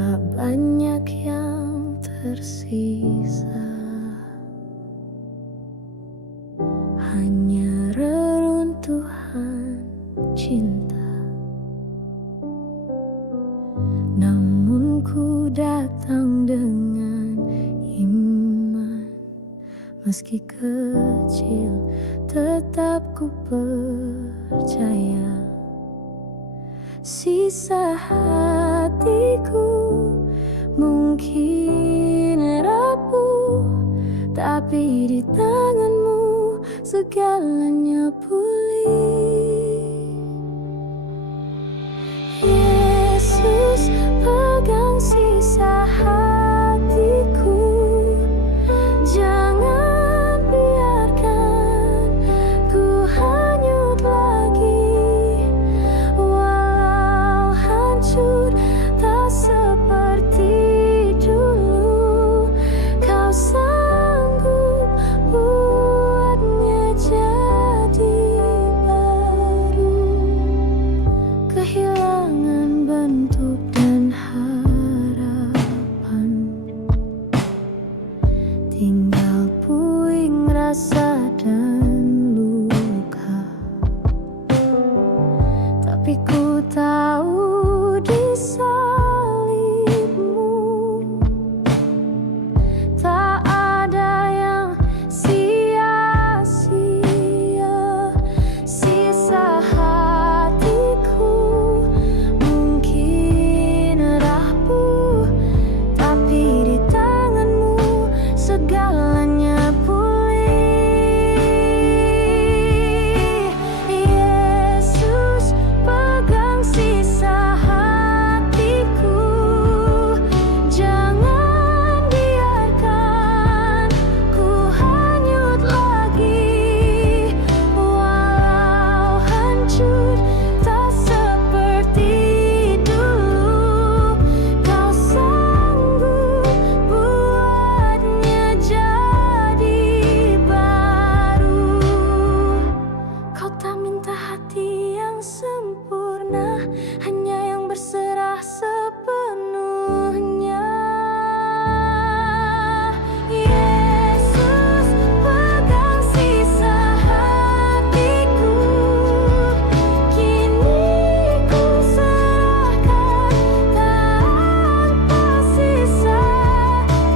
Tak banyak yang tersisa, hanya reruntuhan cinta. Namun ku datang dengan iman, meski kecil tetap ku percaya. Sisa hatiku mungkin rapuh, tapi di tanganmu segalanya pulih. Yesus, pegang sisa hatiku, jangan biarkan ku hanyut lagi. Walau hancur tak seperti dulu, kau sanggup buatnya jadi baru. Kehilangan bentuk dan harapan, tinggal puing rasa dan luka. Tapi ku tahu di salibmu tak ada yang sia-sia. Sisa hatiku mungkin rapuh, tapi di tanganmu segalanya pulih. Yesus, pegang sisa hatiku, jangan biarkan ku hanyut lagi. Walau hancur tak seperti dulu, kau sanggup buatnya jadi baru. Kau tak minta hati yang sempurna, hanya yang berserah sepenuhnya. Yesus, pegang sisa hatiku, kini ku serahkan tanpa sisa.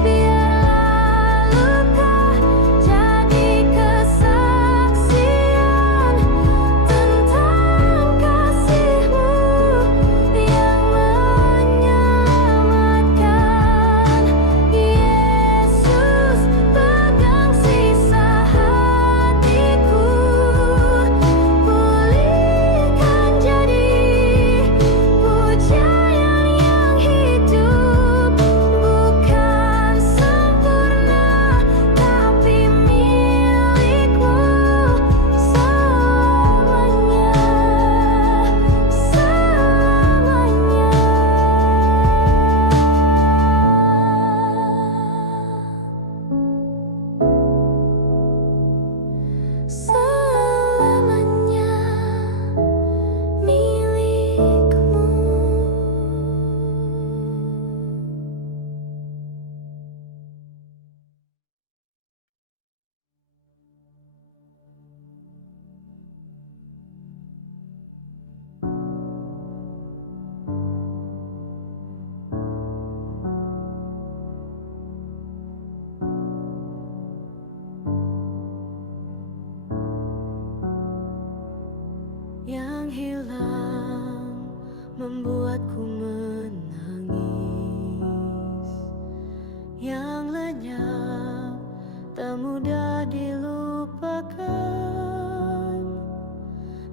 Biarlah luka jadi kesaksian tentang kasih-Mu yang menyelamatkan. Yesus, pegang sisa hatiku, pulihkan jadi pujian yang hidup, bukan sempurna tapi milik-Mu selamanya, selamanya milik-Mu. Yang hilang membuatku menangis, yang lenyap tak mudah dilupakan.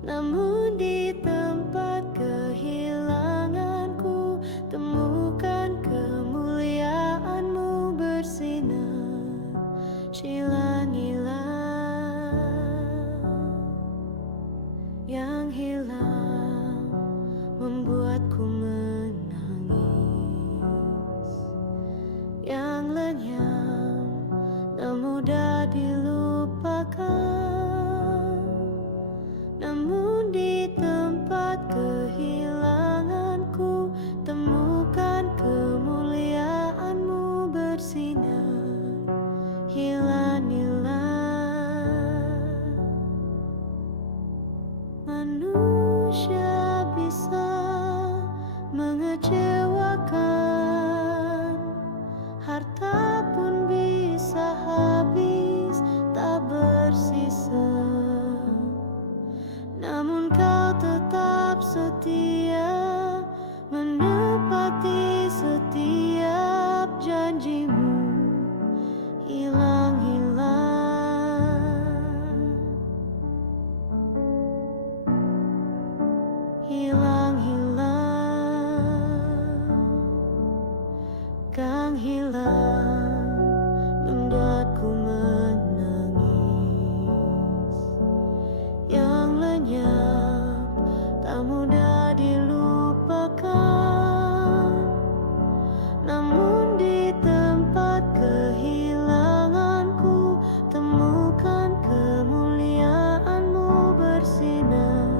Namun di tempat kehilanganku, temukan kemuliaan-Mu bersinar silang-ilang. Yang hilang membuatku menangis, yang lenyap tak mudah dilupakan. Namun di tempat kehilanganku, temukan kemuliaan kang hilang membuatku menangis. Yang lenyap tak mudah dilupakan, namun di tempat kehilanganku temukan kemuliaan-Mu bersinar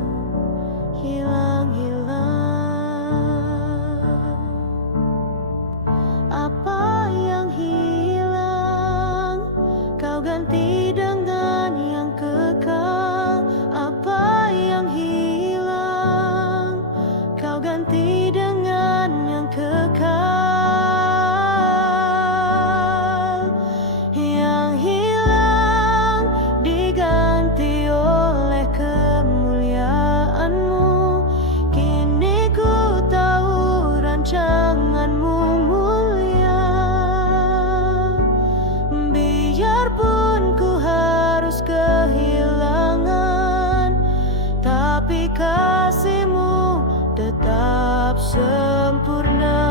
hilang-hilang. Apa yang hilang Kau ganti dengan yang kekal. Apa yang hilang Kau ganti dengan yang kekal. Yang hilang diganti oleh kemuliaan-Mu. Kini ku tahu rancangan-Mu mulia. Biarpun ku harus kehilangan, tapi kasih-Mu tetap sempurna.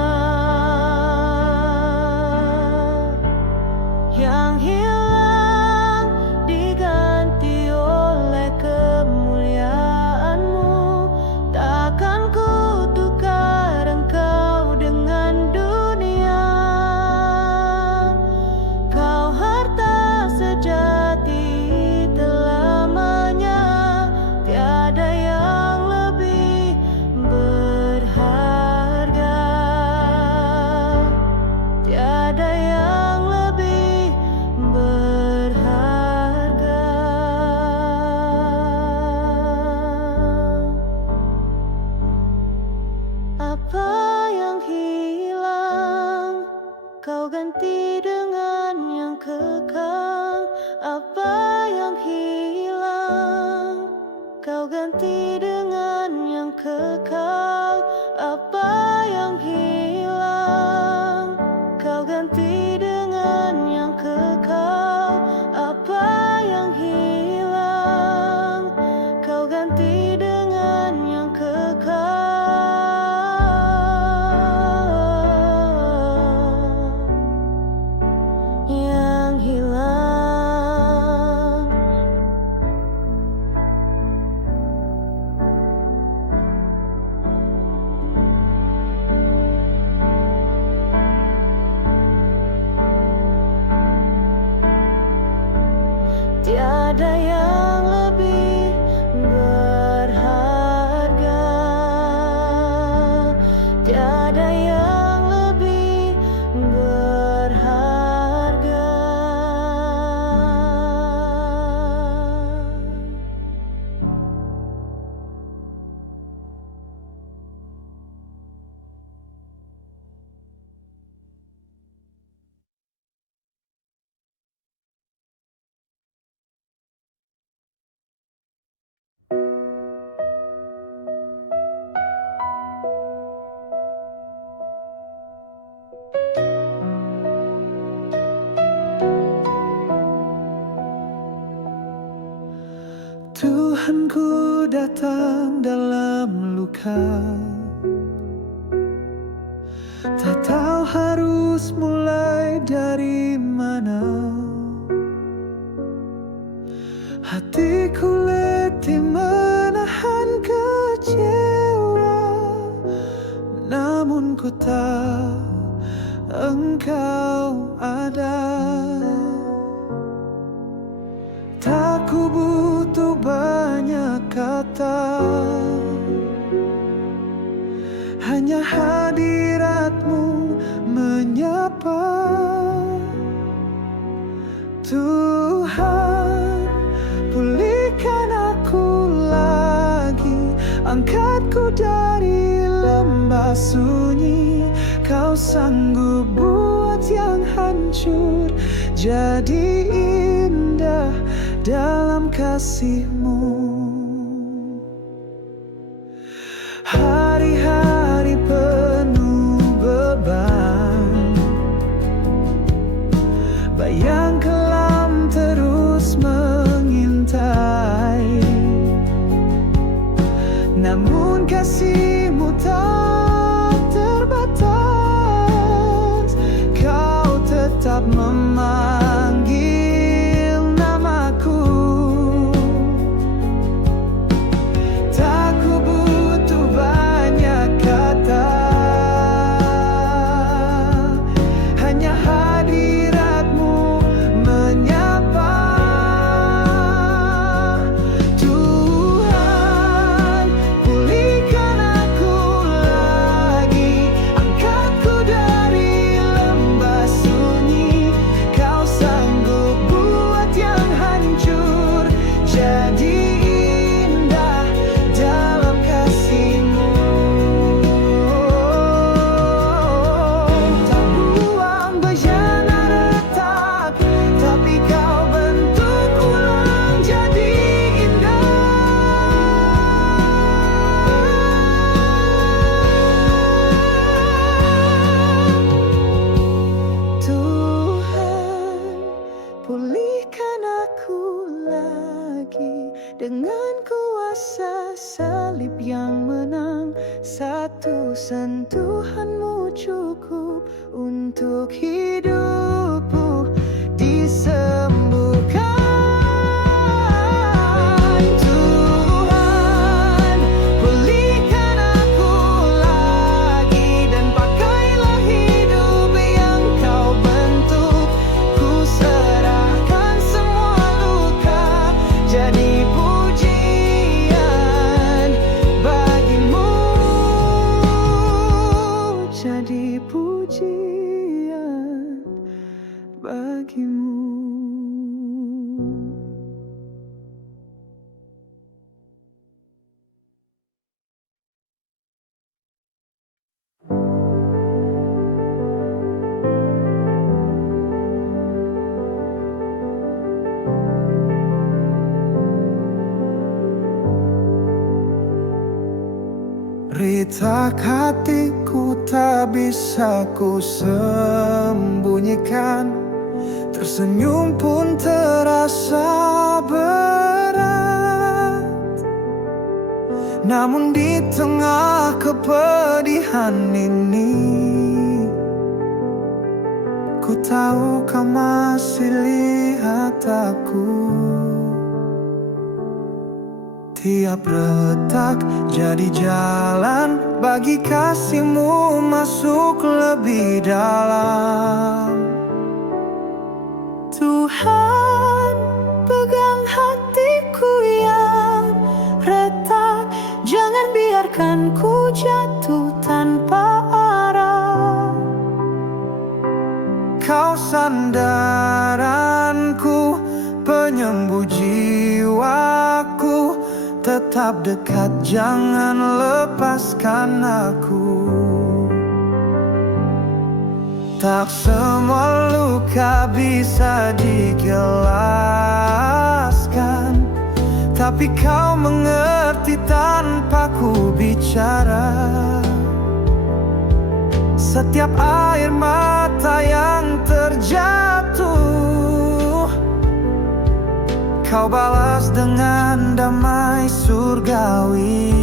Yang hilang diganti oleh kemuliaan-Mu. Takkan ku tukar Engkau dengan dunia. Kau harta sejati selamanya. Tiada yang lebih berharga. Tiada yang lebih berharga. Apa yang hilang Kau ganti dengan yang kekal. Apa yang hilang Kau ganti dengan yang kekal. Apa yang hilang Kau ganti dengan yang kekal. Apa yang hilang Kau ganti dengan yang kekal. Yang hilang. Tiada yang lebih berharga. Tiada yang lebih berharga. Tuhanku datang dalam luka, tak tahu harus mulai dari mana. Hatiku letih menahan kecewa, namun ku tahu Engkau ada. Tak ku butuh banyak kata, hanya hadirat-Mu menyapa. Tuhan, pulihkan aku lagi, angkatku dari lembah sunyi. Kau sanggup buat yang hancur jadi indah dalam kasih-Mu. Hari-hari penuh beban, bayang kelam terus mengintai, namun kasih-Mu tak terbatas. sentuhanmu cukup untuk hidupku disembuhkan. Tuhan, pulihkan aku lagi dan pakailah hidup yang kau bentuk. Ku serahkan semua luka jadi pujian bagimu, jadi pujian bagimu. Ritak hatiku tak bisa ku sembunyikan, tersenyum pun terasa berat. Namun di tengah kepedihan ini, ku tahu kau masih lihat aku. Tiap retak jadi jalan bagi kasihmu masuk lebih dalam. Tuhan, pegang hatiku yang retak, jangan biarkan ku jatuh tanpa arah. Kau sandaranku, penyembuh jiwaku, tetap dekat, jangan lepaskan aku. Tak semua luka bisa dijelaskan, tapi kau mengerti tanpa ku bicara. Setiap air mata yang terjatuh, kau balas dengan damai surgawi.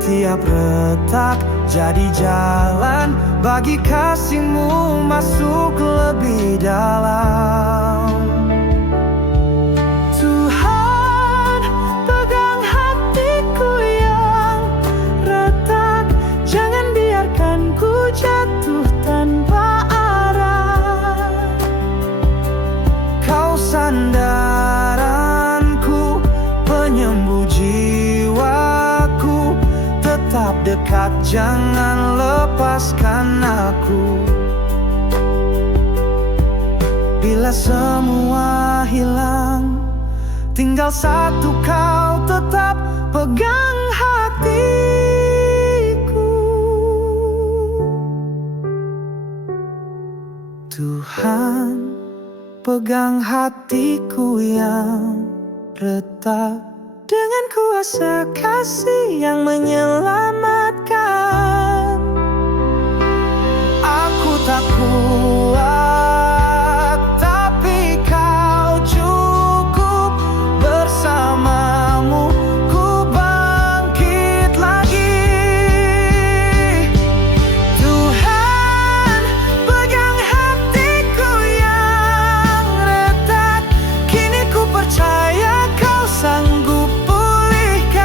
Tiap retak jadi jalan bagi kasihmu masuk lebih dalam. Tuhan, pegang hatiku yang retak, jangan biarkan ku jatuh tanpa arah. Kau sandaranku, penyembuh jiwaku, tetap dekat, jangan lepaskan aku. Bila semua hilang, tinggal satu, kau tetap pegang hatiku. Tuhan, pegang hatiku yang retak dengan kuasa kasih yang menyelamatkan. Aku tak kuat, tapi kau cukup. Bersamamu ku bangkit lagi. Tuhan, pegang hatiku yang retak, kini ku percaya kau sanggup pulihkan.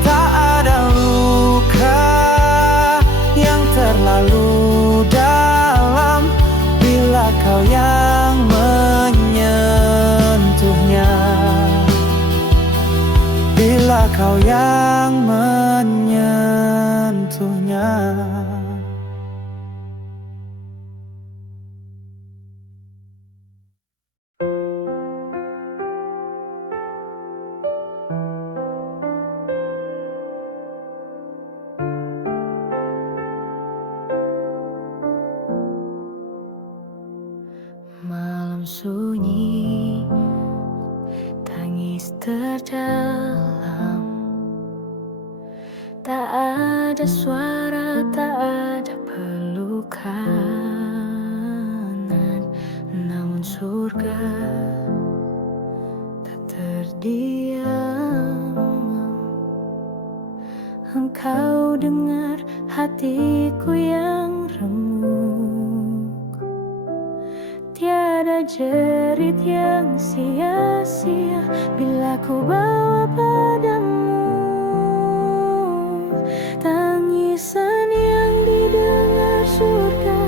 Tak ada luka yang terlalu dalam bila kau yang menyentuhnya. Bila kau yang menyentuhnya. Malam sunyi, tangis terdalam. Tak ada suara, tak ada pelukan, namun surga tak terdiam. engkau dengar hatiku yang remuk. Tiada jerit yang sia-sia bila ku bawa padamu. Tangisan yang didengar surga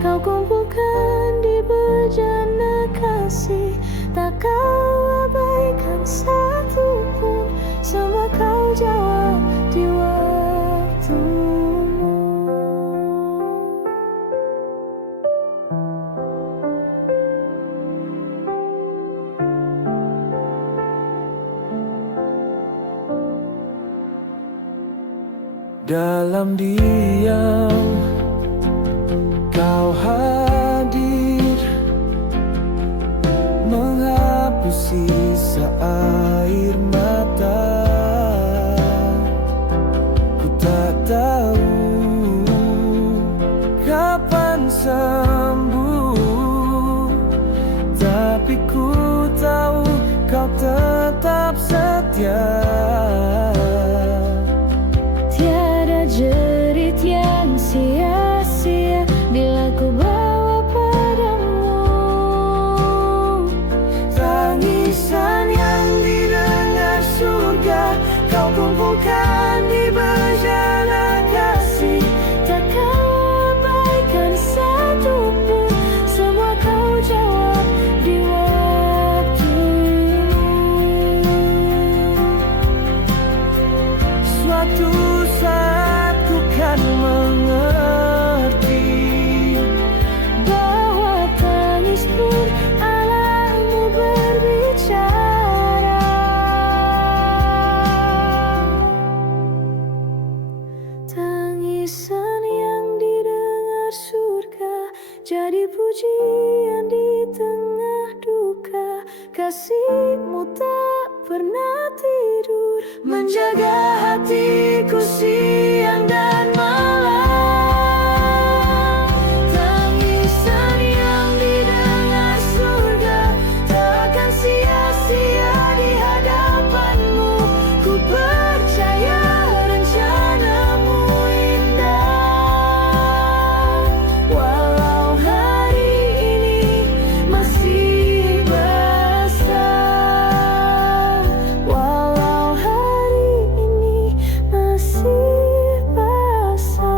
kau kumpulkan di bejana kasih. Tak kau abaikan satupun, semua kau jawab di waktumu. Dalam diam kau hadir, menghapus sisa air mata. Ku tak tahu kapan sembuh, tapi ku tahu kau tetap setia. Tiada jerit yang sia-sia bila ku bawa padamu. Tangisan yang didengar surga kau kumpulkan di bejana kasih. Tak kau abaikan satupun, semua kau jawab di waktumu. Suatu saat ku kan mengerti Bahwa tangis pun Allahmu berbicara. Tangisan yang didengar surga jadi pujian di tengah duka. Kasihmu tak pernah tidur, menjaga hatiku siang dan malam. Tangisan yang didengar surga takkan sia-sia di hadapanmu. Ku percaya rencanamu indah, walau hari ini masih basah. walau hari ini masih basah.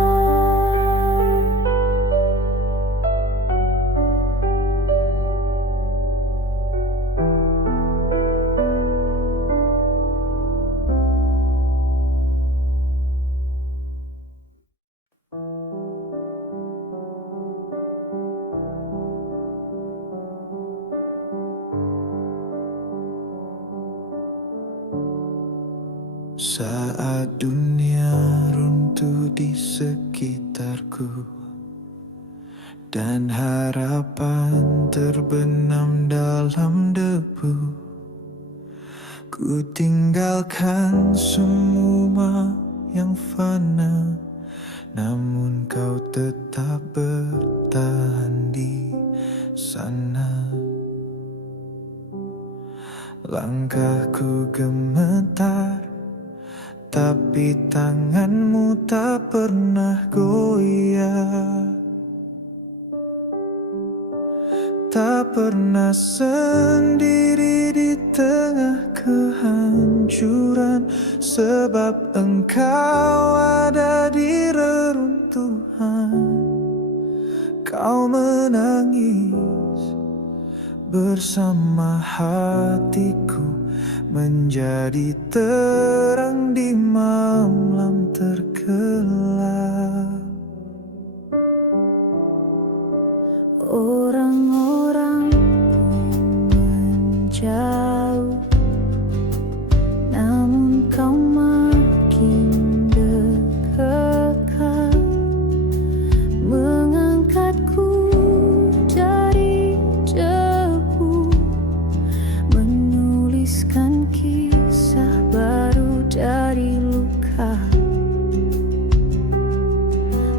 Saat dunia runtuh di sekitarku dan harapan terbenam dalam debu, ku tinggalkan semua yang fana, namun kau tetap bertahan di sana. Langkahku gemetar, tapi tanganmu tak pernah goyah. Tak pernah sendiri di tengah kehancuran, sebab engkau ada di reruntuhan. Kau menangis bersama hatiku, menjadi terang di malam tergelap. Orang-orang pun menjauh, namun kau makin dekat, mengangkatku dari debu, menuliskan kisah baru dari luka.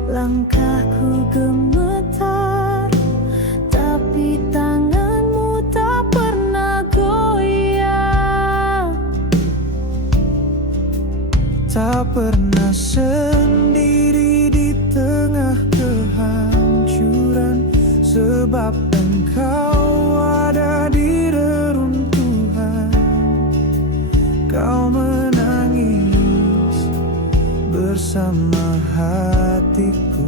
Langkahku gemetar, tapi tanganmu tak pernah goyah. Tak pernah sendiri di tengah kehancuran, sebab Engkau ada di reruntuhan. Kau menangis bersama hatiku,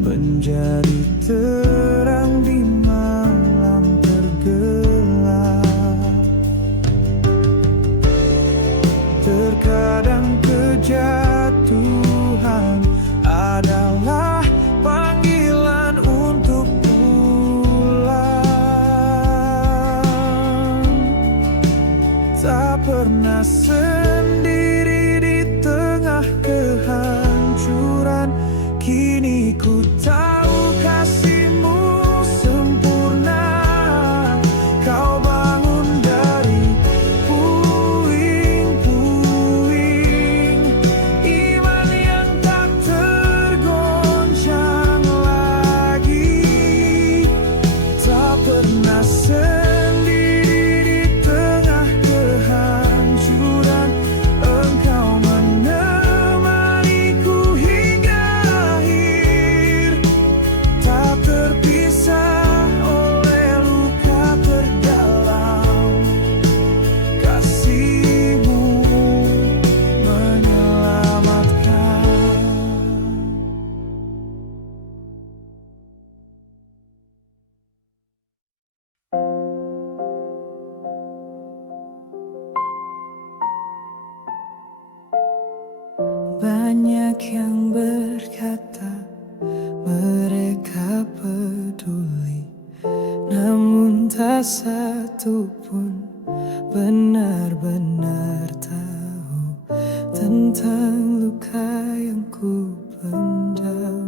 menjadi terang di malam tergelap. Terkadang kejatuhan adalah panggilan untuk pulang. Tak pernah sendiri di tengah kehancuran. Kini ku tahu kasih-Mu sempurna. Kau bangun dari puing-puing, iman yang tak tergoncang lagi. Tak pernah sendiri di tengah kehancuran. Engkau menemaniku hingga akhir, tak terpisah oleh luka terdalam. Kasih-Mu menyelamatkan. Banyak yang berkata mereka peduli, namun tak satu pun benar-benar tahu tentang luka yang ku pendam,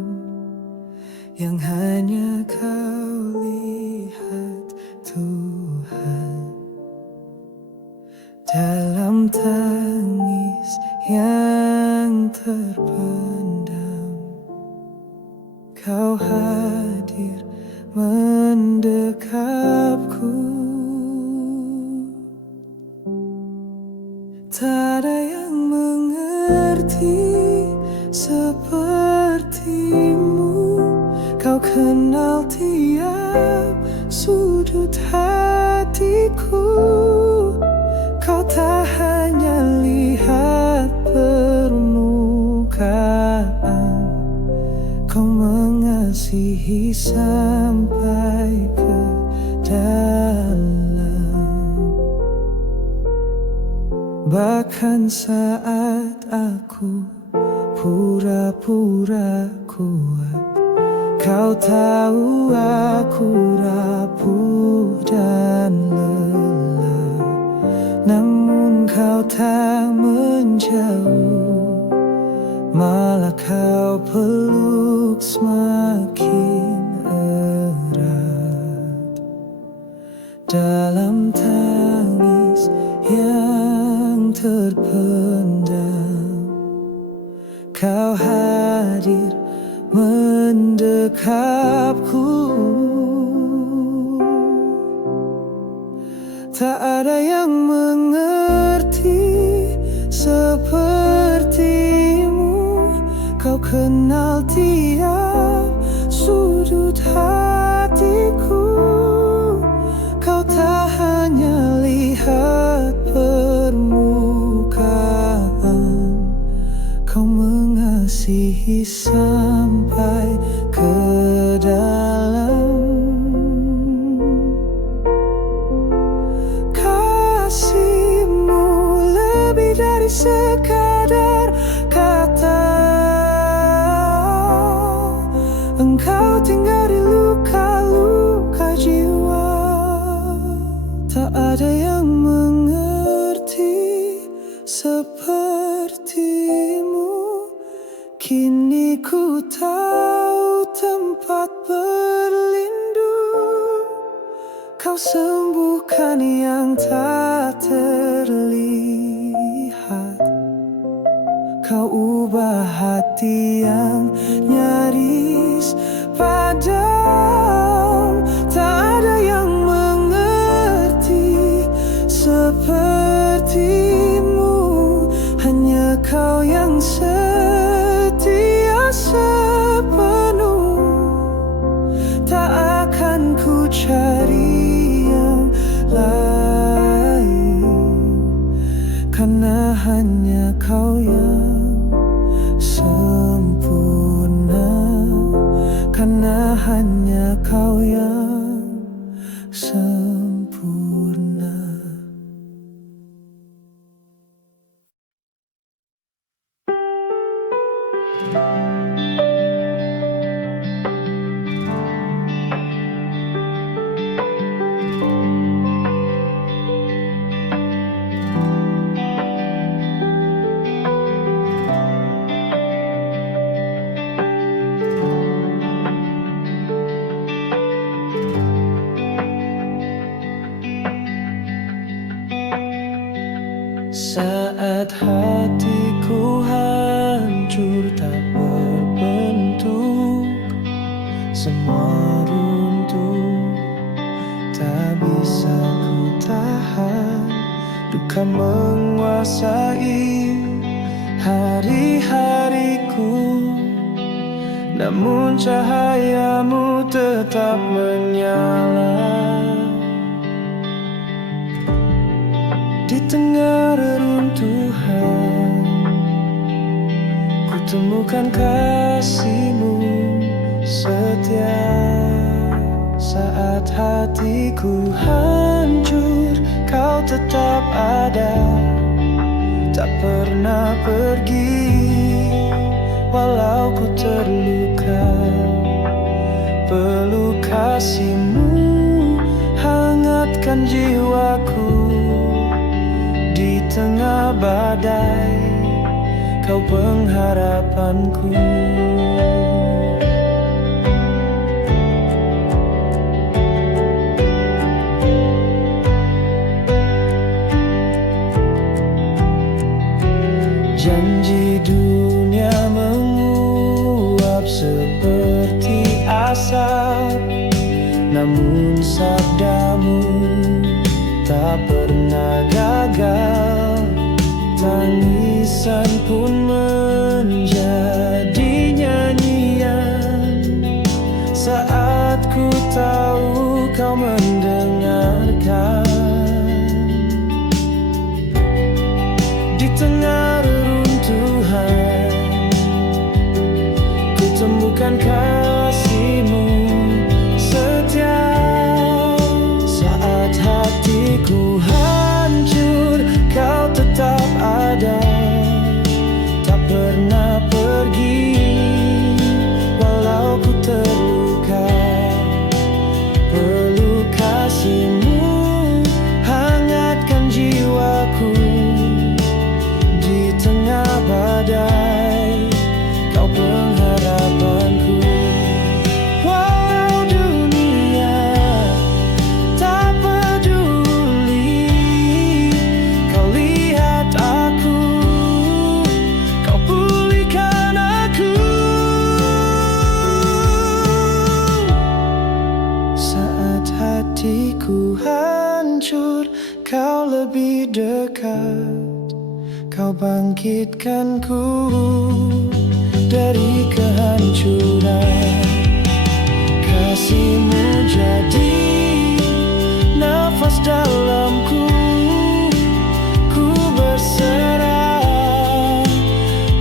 yang hanya Kau lihat Tuhan. Dalam tangis yang terpendam, Kau hadir mendekapku. Tak ada yang mengerti seperti-Mu. Kau kenal tiap sudut hatiku. Kau tak hanya lihat permukaan, Kau mengasihi sampai ke dalam. Bahkan saat aku pura-pura kuat, Kau tahu aku rapuh dan lelah. Namun Kau tak menjauh, malah Kau peluk semakin erat. Dalam tangis yang terpendam, Kau hadir mendekapku. Tak ada yang mengerti seperti-Mu. Kau kenal tiap sudut hatiku. Kau tak hanya lihat permukaan, Kau mengasihi sampai ke dalam. Kasih-Mu lebih dari sekadar kata. Engkau tinggal di luka-luka jiwa. Tak ada yang mengerti seperti-Mu. Kini ku tahu tempat berlindung. Kau sembuhkan yang tak terlihat. Kau ubah hati yang nyaris padam. Tak ada yang mengerti seperti-Mu. Hanya Kau yang dunia hanya kau yang sempurna. Saat hatiku hancur tak berbentuk, semua runtuh, tak bisa ku tahan. Duka menguasai hari-hariku, namun cahayamu tetap menyala. Di tengah reruntuhan, ku temukan kasih-Mu setia. Saat hatiku hancur, Kau tetap ada, tak pernah pergi. Walau ku terluka, peluk kasih-Mu hangatkan jiwaku. Di tengah badai, Kau pengharapanku. Janji dunia menguap seperti asap, namun sabdamu tak pernah gagal. Tangisan pun menjadi nyanyian saat ku tahu Kau mendengarkan. Di tengah reruntuhan, ku temukan kasih-Mu setia. Saat hatiku hancur, Kau tetap ada, tak pernah pergi. Walau ku terluka, peluk kasih-Mu hangatkan jiwaku. Di tengah badai, Kau pengharapanku. Walau dunia tak peduli, Kau lihat aku, Kau pulihkan aku. Saat hatiku hancur, Kau lebih dekat. Kau bangkitkanku dari kehancuran. Kasih-Mu jadi nafas dalamku. Ku berserah,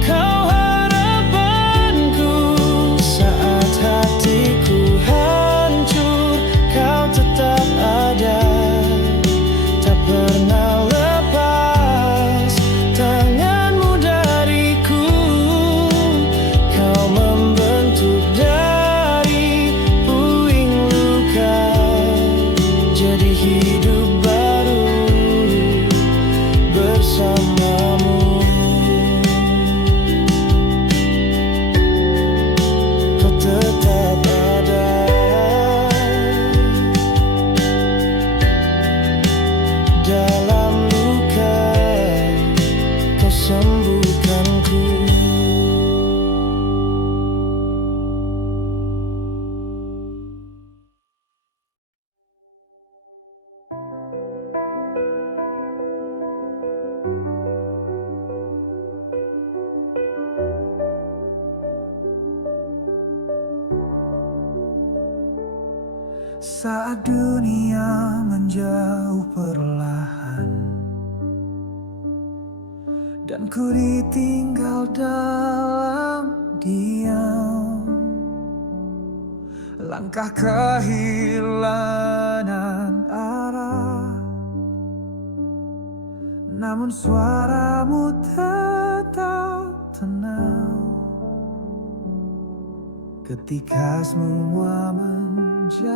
Kau harapanku. Saat hatiku hancur, Kau tetap ada, tak pernah lepas tangan-Mu dariku. Kau membentuk dari puing luka jadi hidup baru bersama-Mu. Kau tetap ada dalam luka, Kau sembuhkanku. Saat dunia menjauh perlahan dan ku ditinggal dalam diam, Langkah kehilangan arah, namun suaramu tetap tenang. Ketika semua menjauh,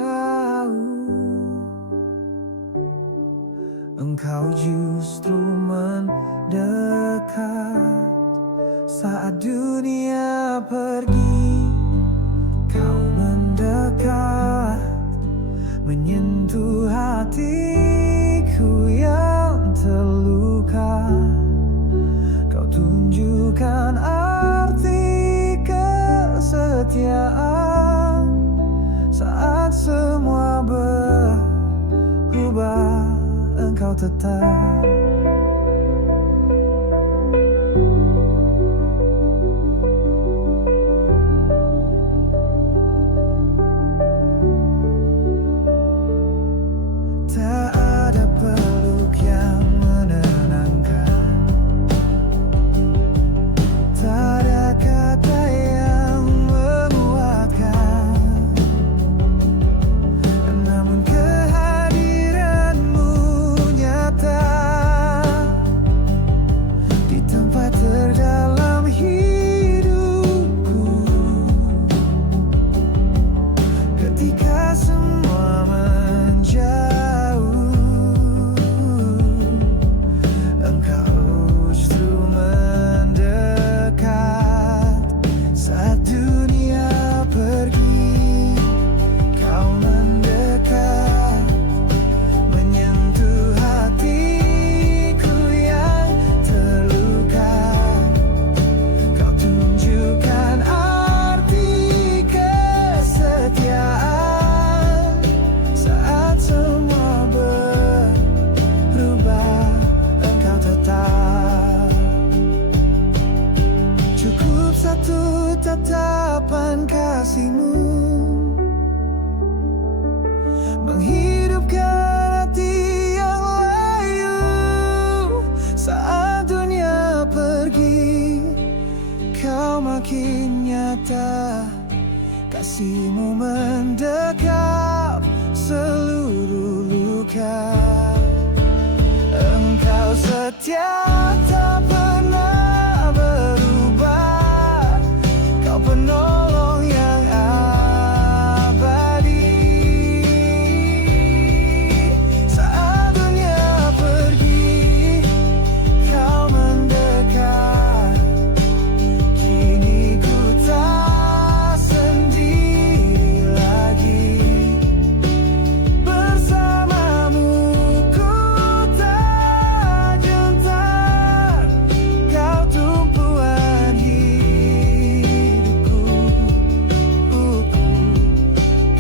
engkau justru mendekat. Saat dunia pergi, kau mendekat, menyentuh hatiku yang terluka. Kau tunjukkan arti kesetiaan. Saat semua berubah, engkau tetap. Tak ada peluk yang menenangkan, tak ada kata yang menguatkan, namun kehadiranmu nyata di tempat terdalam hidupku. Ketika semua menjauh, engkau justru mendekat. Saat dunia pergi, kau mendekat, menyentuh hatiku yang terluka. Kau tunjukkan arti kesetiaan. Saat semua berubah, engkau tetap. Cukup satu tatapan kasihmu menghidupkan hati yang layu. Saat dunia pergi, kau makin nyata. Kasihmu mendekap seluruh luka. Engkau setia, tak pernah berubah. Kau penolong yang abadi. Saat dunia pergi, kau mendekat. Kini ku tak sendiri lagi. Bersamamu ku tak gentar. Kau tumpuan hidupku.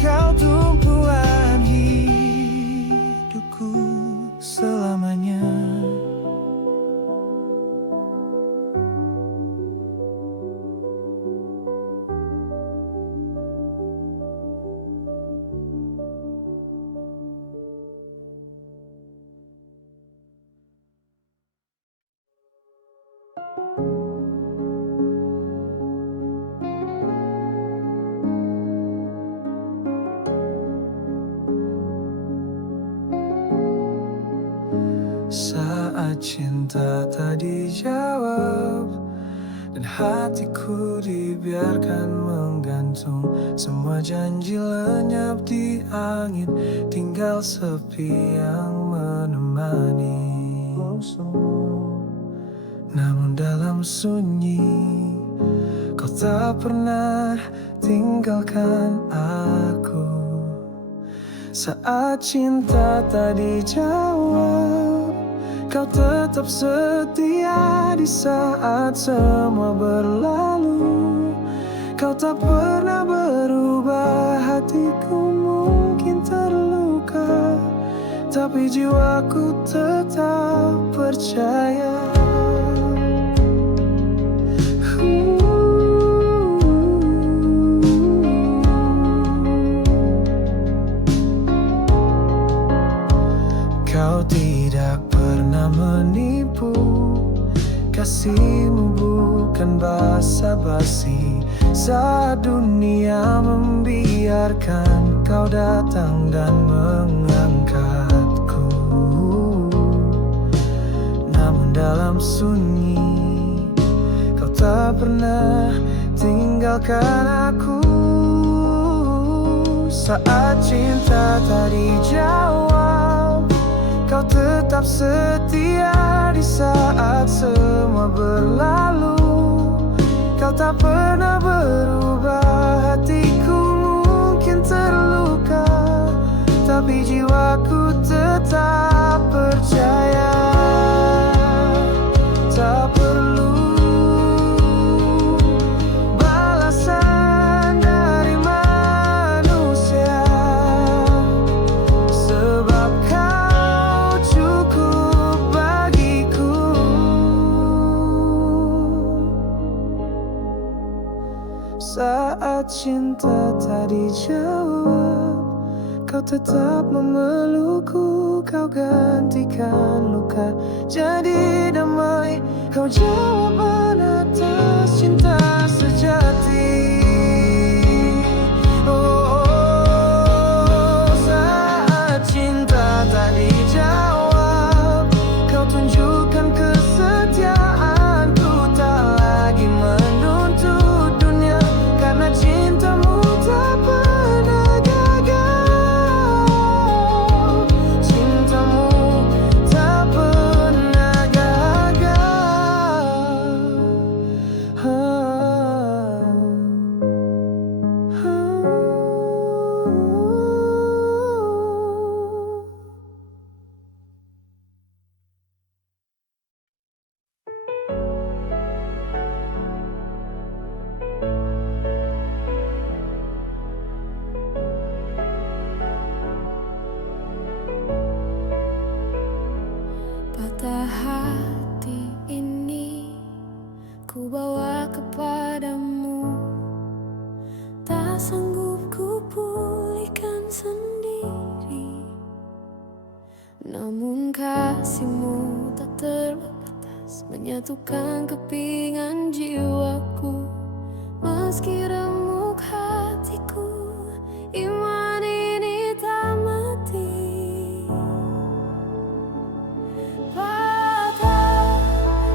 Kau tumpuan hidupku selamanya. Saat cinta tak dijawab dan hatiku dibiarkan menggantung, semua janji lenyap di angin, tinggal sepi yang menemani. Namun dalam sunyi, kau tak pernah tinggalkan aku. Saat cinta tak dijawab, kau tetap setia. Di saat semua berlalu, kau tak pernah berubah. Hatiku mungkin terluka, tapi jiwaku tetap percaya. Kau tidak pernah menipu, kasihmu bukan basa-basi. saat dunia membiarkan kau datang dan mengangkatku. Namun dalam sunyi kau tak pernah tinggalkan aku. Saat cinta tak dijawab, kau tetap setia. Di saat semua berlalu, kau tak pernah berubah. Hatiku mungkin terluka, tapi jiwaku tetap percaya. Tak perlu balasan dari manusia, sebab kau cukup bagiku. Saat cinta tak dijawab, kau tetap memelukku. Kau gantikan luka jadi damai. Kau jawaban atas cinta sejati. Oh, saat cinta tak dijawab, kau tunjukkan kesetiaanku. Tak lagi menuntut dunia, karena cintamu tak pernah gagal. Cintamu tak pernah gagal. Patah hati ini ku bawa kepadamu. Tak sanggup ku pulihkan sendiri, namun kasihmu tak terbatas menyatukan kepingan jiwaku. Meski remuk hatiku, iman ini tak mati. Patah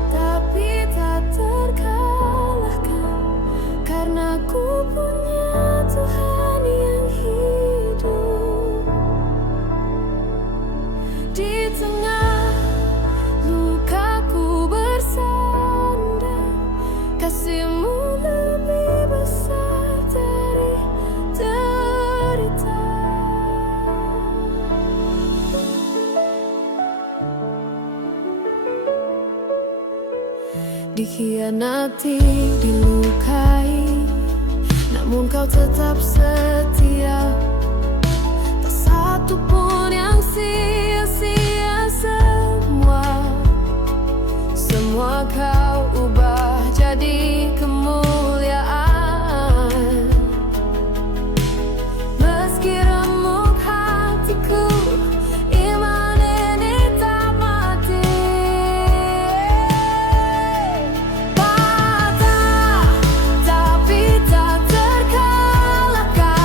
tapi tak terkalahkan, karena ku punya Tuhan yang hidup. Di tengah lukaku bersandar, kasih-Mu lebih besar dari derita. Dikhianati, dilukai, namun kau tetap setia. Tak satu pun yang sia-sia. Semua kau ubah jadi kemuliaan. Meski remuk hatiku, iman ini tak mati. Patah tapi tak terkalahkan,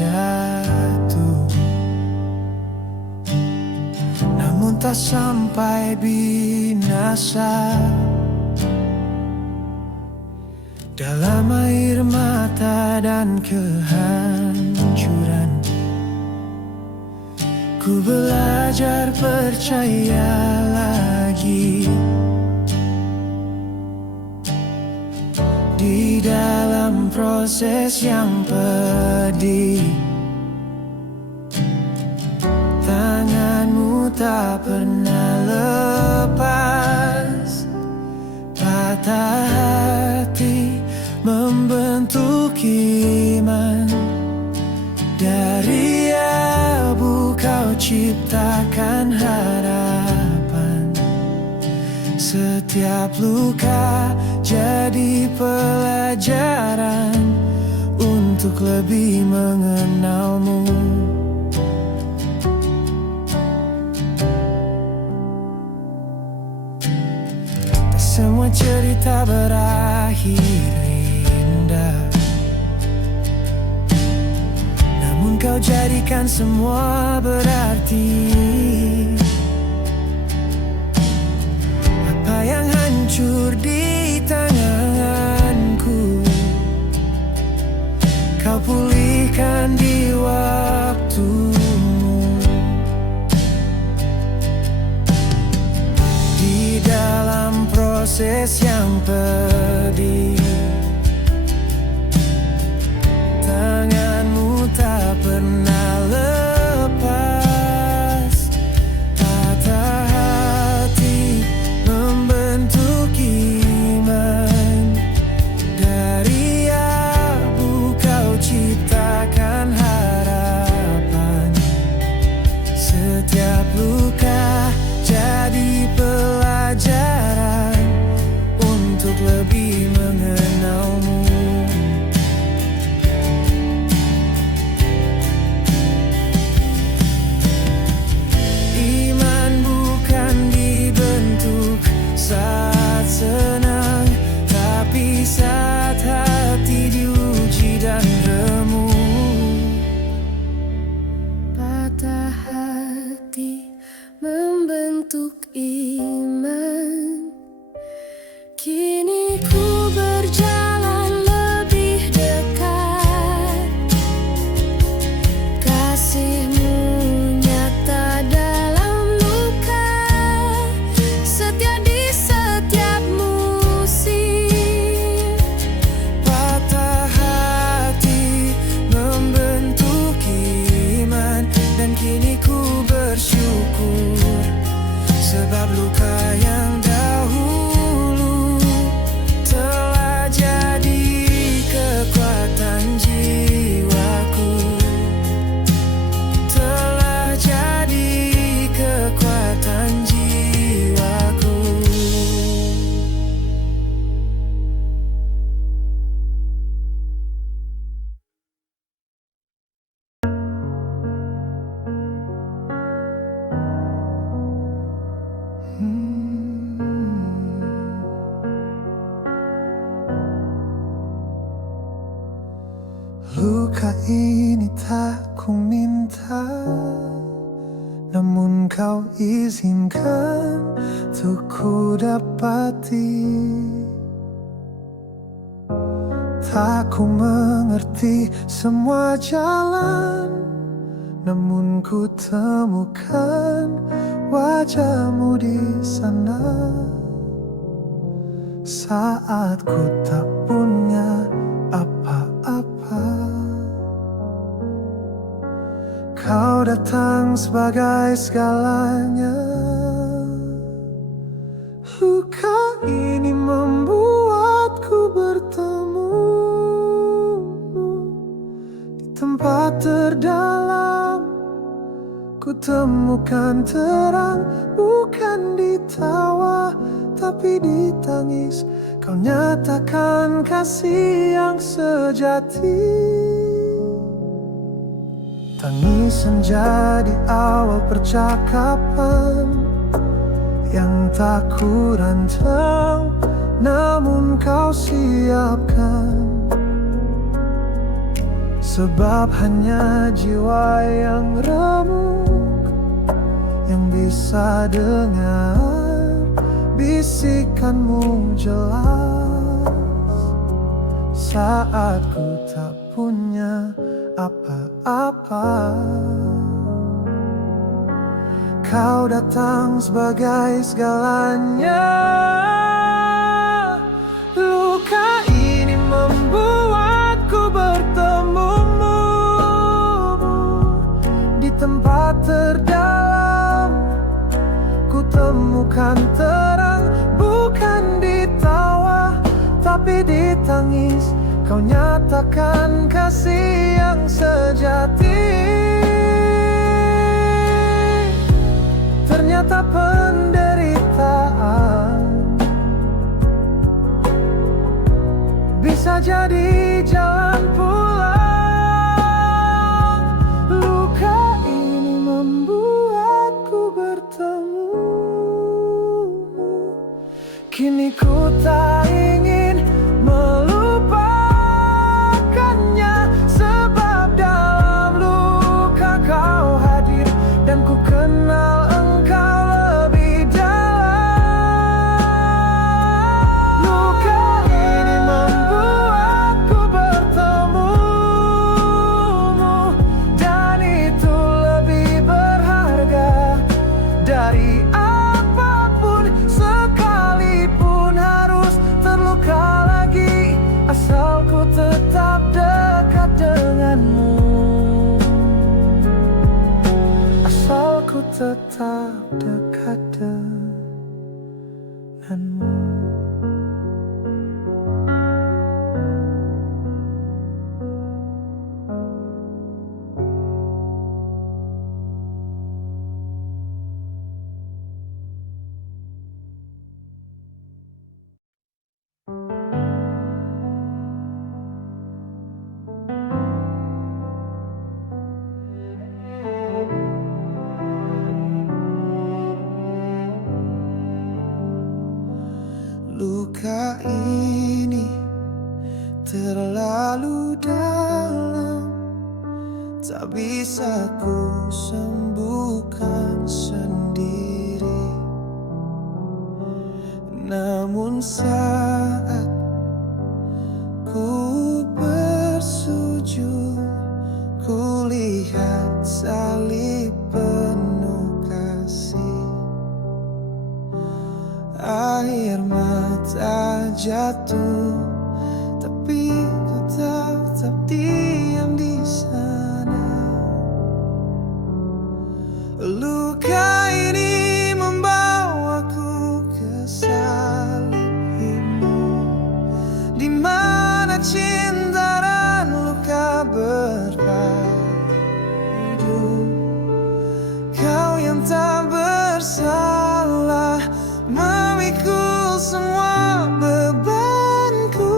jatuh, namun tak sampai binasa. Dalam air mata dan kehancuran, ku belajar percaya lagi. Di dalam proses yang pedih, tanganmu tak pernah lepas. Patah hati membentuk iman, dari abu kau ciptakan harapan. Setiap luka jadi pelajaran untuk lebih mengenalmu. Semua cerita berakhir indah, namun kau jadikan semua berarti. Apa yang hancur di tanganku, kau pulihkan di waktumu. Di dalam proses yang pedih, tanganmu tak pernah lepas. Patah hati membentuk iman, dari abu kau ciptakan harapan. Setiap luka jadi pelajaran untuk lebih mengenalmu. Iman bukan dibentuk saat senang, tapi saat hati diuji dan remuk. Patah hati membentuk iman, kini ku berjalan lebih dekat. Kasihmu nyata dalam luka, setia di setiap musim. Patah hati membentuk iman, dan kini ku bersyukur, sebab luka yang dahulu telah jadi kekuatan jiwaku. Telah jadi kekuatan jiwaku. Luka ini tak ku minta, namun kau izinkan untuk ku dapati. Tak ku mengerti semua jalan, namun ku temukan wajahmu di sana. Saat ku tak punya apa-apa, kau datang sebagai segalanya. Luka ini membuatku bertemu di tempat terdalam. Ku temukan terang, bukan di tawa, tapi di tangis. Kau nyatakan kasih yang sejati. Tangisan jadi awal percakapan yang tak ku rancang, namun kau siapkan Sebab hanya jiwa yang remuk yang bisa dengar bisikanmu jelas saat ku tak punya apa-apa. Kau datang sebagai segalanya. Luka ini membuatku bertemumu di tempat terdalam. Ku temukan terang, bukan di tawa, tapi di tangis. Kau nyatakan kasih yang sejati. Ternyata penderitaan bisa jadi jalan pulang. Luka ini membuatku bertemu. Kini ku tak ingin melupakannya, sebab dalam luka kau hadir dan ku kenal engkau lebih dalam. Luka ini membuatku bertemumu, dan itu lebih berharga dari apapun. Sekalipun harus terluka lagi, asal ku tetap dekat denganmu. Asal ku tetap dekat denganmu. Luka ini terlalu dalam, tak bisa ku sembuhkan sendiri. Namun saat ku bersujud, ku lihat salib penuh kasih. Air mata jatuh, tapi kau tetap diam di sana. Luka ini membawaku ke salibmu, di mana cinta dan luka berpadu. Kau yang tak bersalah memikul semua bebanku.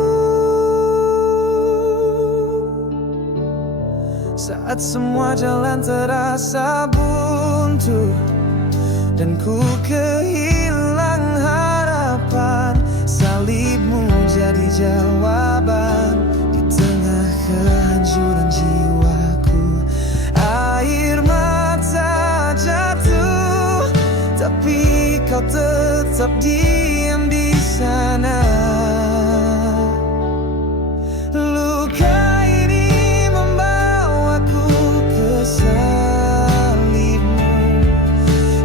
Saat semua jalan terasa buntu dan ku kehilang harapan, salibmu jadi jawaban di tengah kehancuran jiwaku. Air mata jatuh, tapi kau tetap diam di sana. Luka ini membawaku ke salibmu,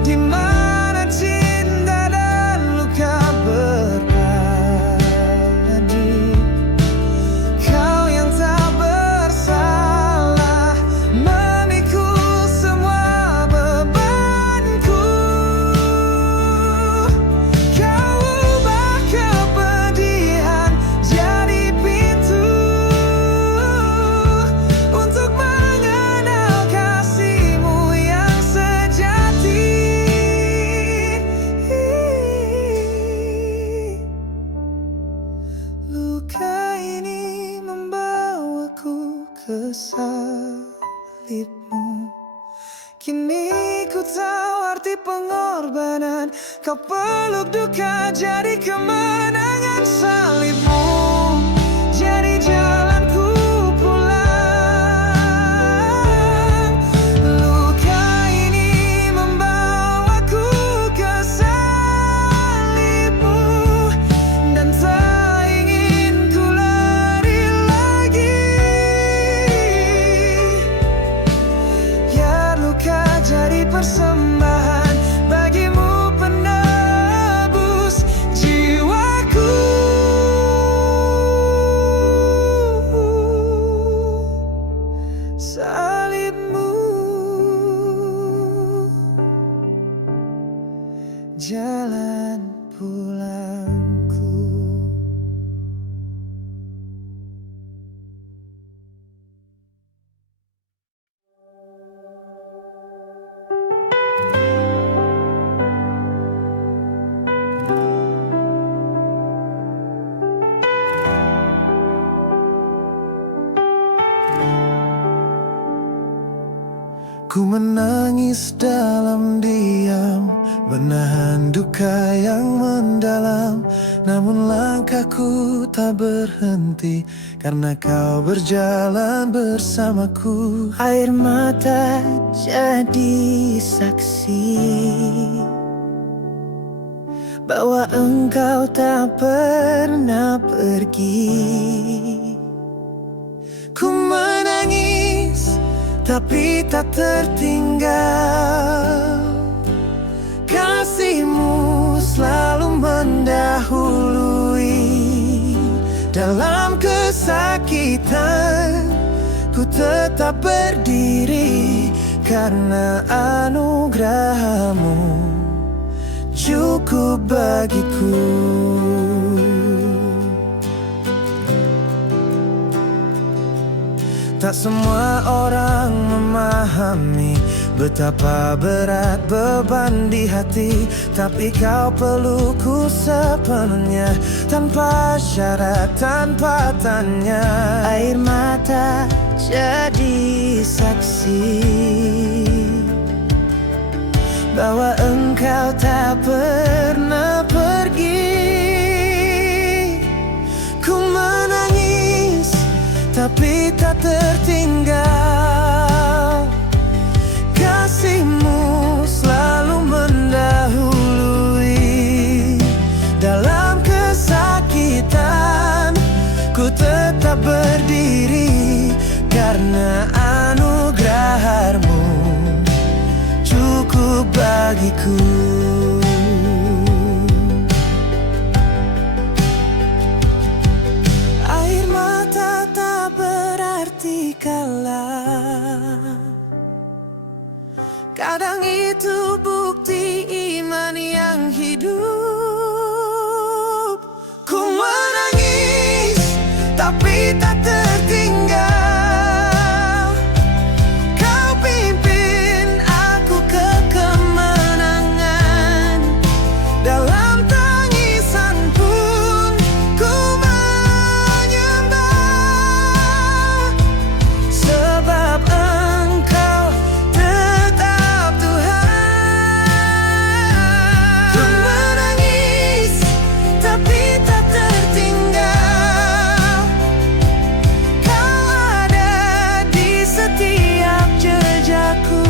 di mana cinta dan luka berpadu. Kau yang tak bersalah memikul semua bebanku. Kau ubah kepedihan jadi pintu untuk mengenal kasih-Mu yang sejati. Luka ini membawaku ke salib-Mu. Kini ku tahu arti pengorbanan, kau peluk duka jadi kemenangan. Salib-Mu jadi jalanku pulang. jalan pulangku. Ku menangis dalam diam, menahan duka yang mendalam. Namun langkahku tak berhenti, karena kau berjalan bersamaku. Air mata jadi saksi bahwa engkau tak pernah pergi. Ku menangis tapi tak tertinggal, kasihmu selalu mendahului. Dalam kesakitan ku tetap berdiri, karena anugerahmu cukup bagiku. Tak semua orang memahami betapa berat beban di hati, tapi kau pelukku sepenuhnya, tanpa syarat, tanpa tanya. Air mata jadi saksi bahwa engkau tak pernah pergi. Ku menangis tapi tak tertinggal, kasihmu selalu mendahului. Dalam kesakitan ku tetap berdiri, karena anugerahmu cukup bagiku. Air mata tak berarti kalah, kadang itu bukti iman yang hidup. Ku menangis tapi tak tertinggal, kau pimpin aku ke kemenangan. Dalam tangisan pun ku menyembah, sebab engkau tetap Tuhan. Ku menangis tapi tak tertinggal, kau ada di setiap jejakku.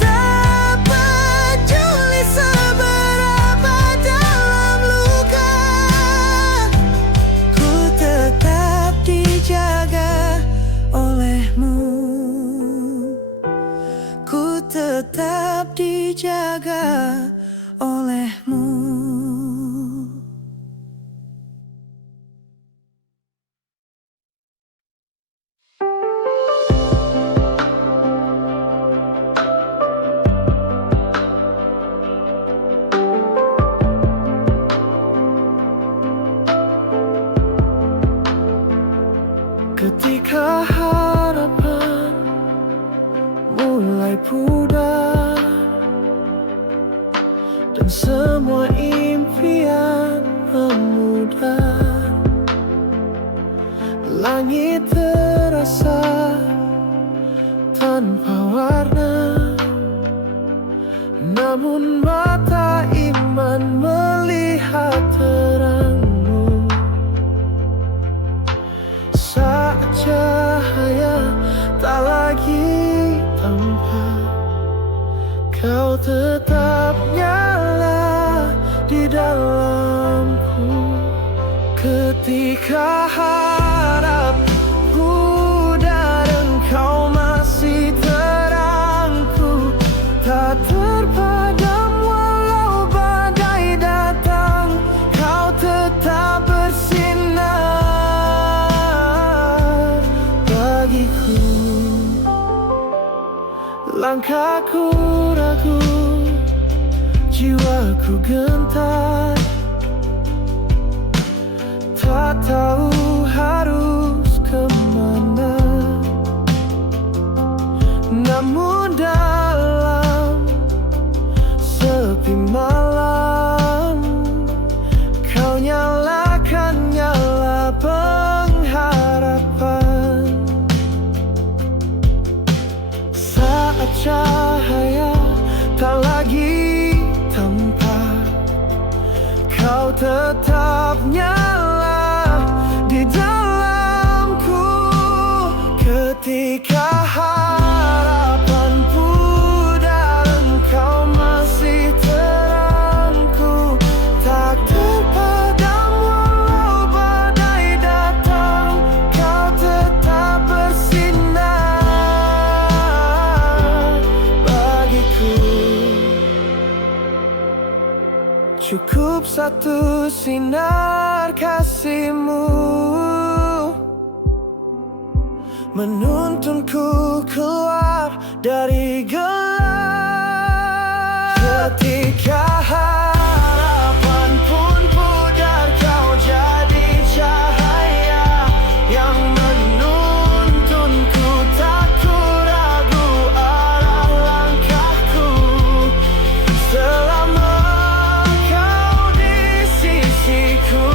Tak peduli seberapa dalam luka, ku tetap dijaga olehmu. Ku tetap dijaga olehmu. Ketika harapan mulai pudar dan semua impian memudar, langit terasa tanpa warna, namun mata iman melihat terangmu. Saat cahaya tak lagi tampak, kau tetap nyala di dalamku. Ketika harap pudar, engkau masih terangku. Tak terpadam walau badai datang, kau tetap bersinar bagiku. Langkahku ragu, jiwaku gentar, tak tahu harus kemana. Namun dalam sepi malam, kau nyalakan nyala pengharapan. Saat cahaya tak lagi tampak, kau tetap nyala di dalamku. Ketika harapan pudar, engkau masih terangku. Tak terpadam walau badai datang, kau tetap bersinar bagiku. Cukup satu sinar kasihmu menuntunku keluar dari gelap. Ketika harapan pun pudar, kau jadi cahaya yang menuntunku. Tak ku ragu arah langkahku, selama kau di sisiku.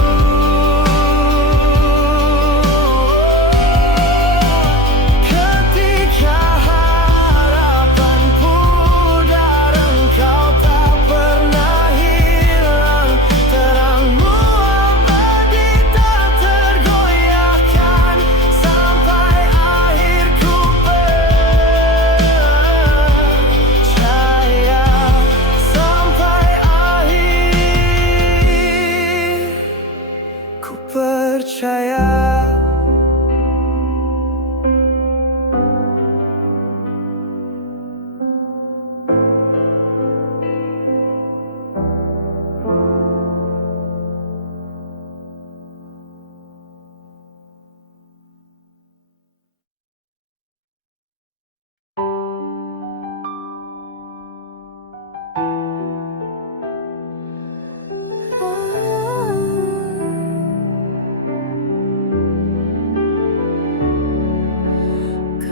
Percaya.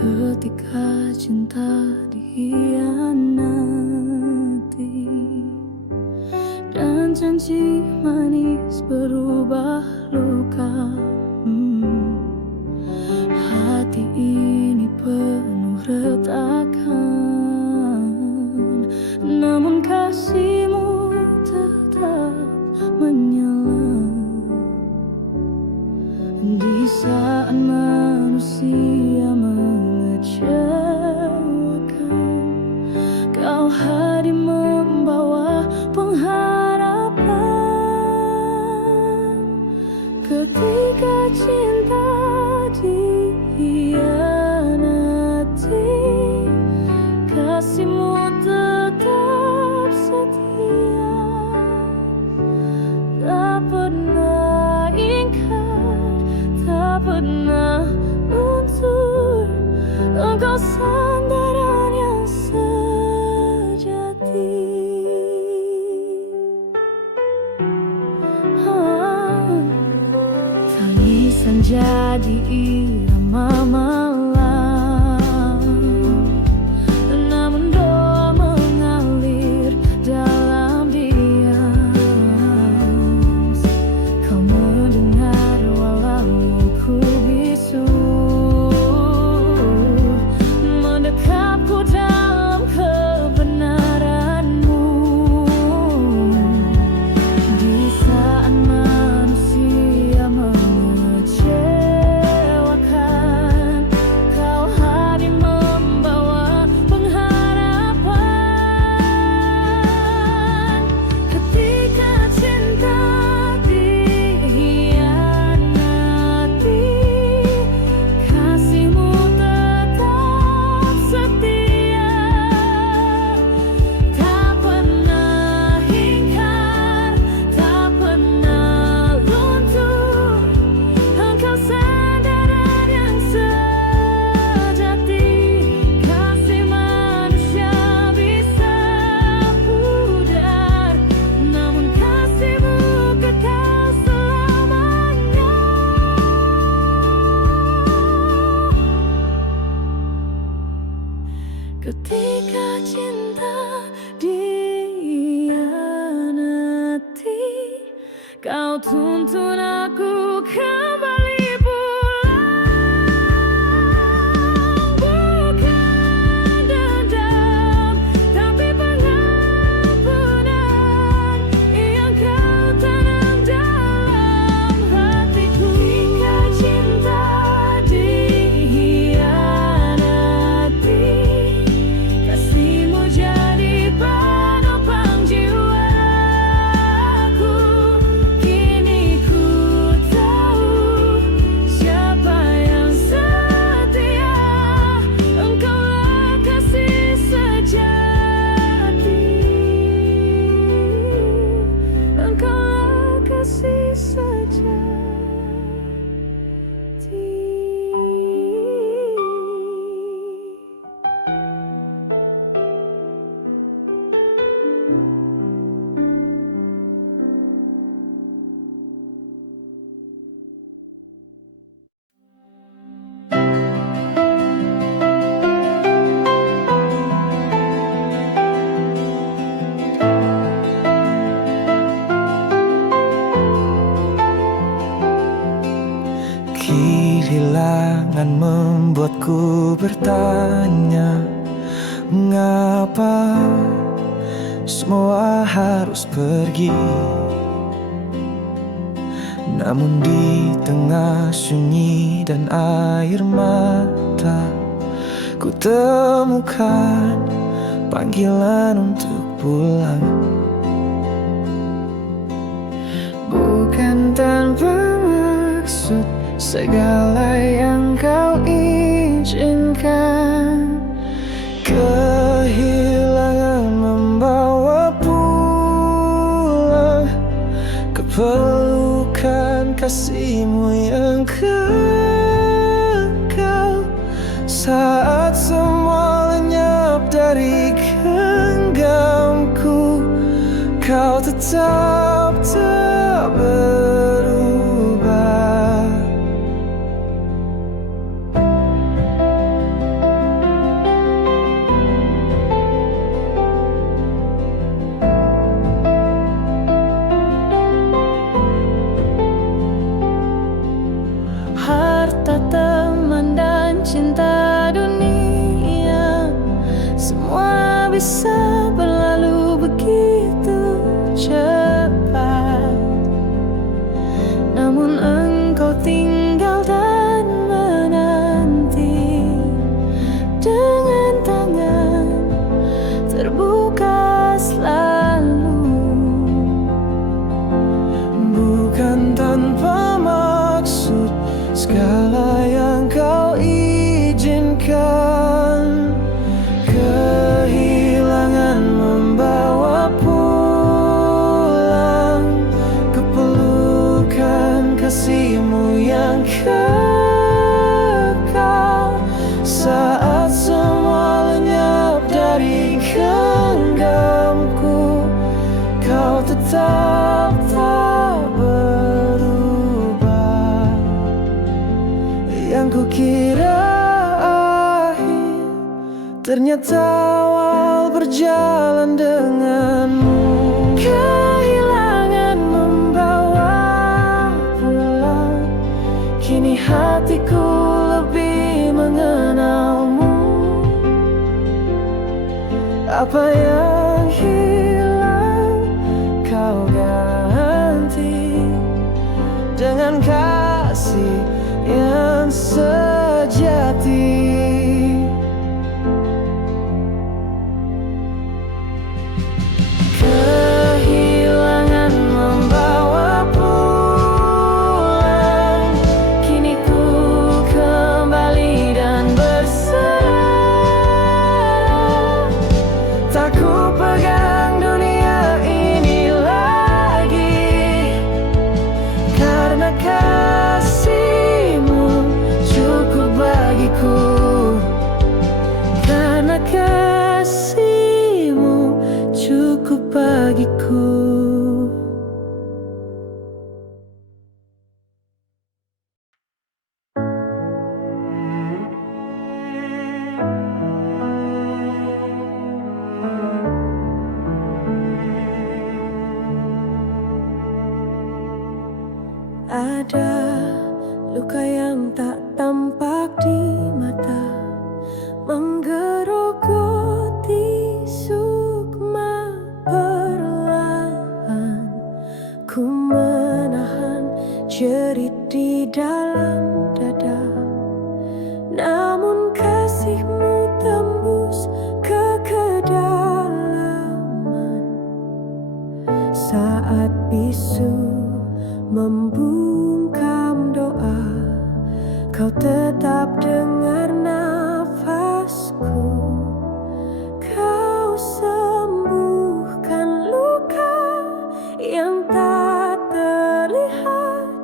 Ketika cinta dikhianati dan janji manis berubah luka, hati ini penuh retakan. Namun kasihmu tetap menyala di saat manusia mengecewakan. Kau hadir membawa pengharapan. Ketika cinta dikhianati, kasihmu tetap setia. Tak pernah ingkar, tak pernah luntur. Engkau sandaran yang sejati. Tangisan jadi irama malam, namun doa mengalir dalam diam. Kau mendengar walau ku bisu, mendekapku dalam kebenaranmu. Di saat manusia mengecewakan, Ketika cinta dihianati, kau tuntun aku kembali pulang. Bukan dendam, tapi pengampunan yang kau tanam dalam hatiku. Ketika cinta dihianati, kasihmu jadi penopang jiwaku. Kini ku tahu siapa yang setia. Engkaulah kasih sejati. Engkaulah kasih sejati. Kehilangan membuatku bertanya, mengapa semua harus pergi? Namun di tengah sunyi dan air mata, ku temukan panggilan untuk pulang. Bukan tanpa maksud, segala yang kau izinkan. Kehilangan membawa pulang ke pelukan kasihmu yang kekal. Saat semua lenyap dari genggamku, kau tetap tak berubah. Harta, teman, dan cinta dunia, semua bisa berlalu begitu cepat. Namun engkau tinggal dan menanti dengan tangan terbuka selalu. Bukan tanpa maksud, segala yang kau izinkan. Kehilangan membawa pulang ke pelukan kasihmu yang kekal. Saat semua lenyap dari genggamku, kau tetap tak berubah. Yang kukira akhir, ternyata awal berjalan denganmu. Kehilangan membawa pulang, kini hatiku lebih mengenalmu. Apa yang hilang kau ganti dengan kasih yang sejati. Kehilangan membawa pulang, kini ku kembali dan berserah. Tak ku pegang dunia ini lagi, karena kasihmu cukup bagiku. Karena kasihmu cukup bagiku. dalam dada. Namun kasihmu tembus ke kedalaman. Saat bisu membungkam doa, kau tetap dengar nafasku. Kau sembuhkan luka yang tak terlihat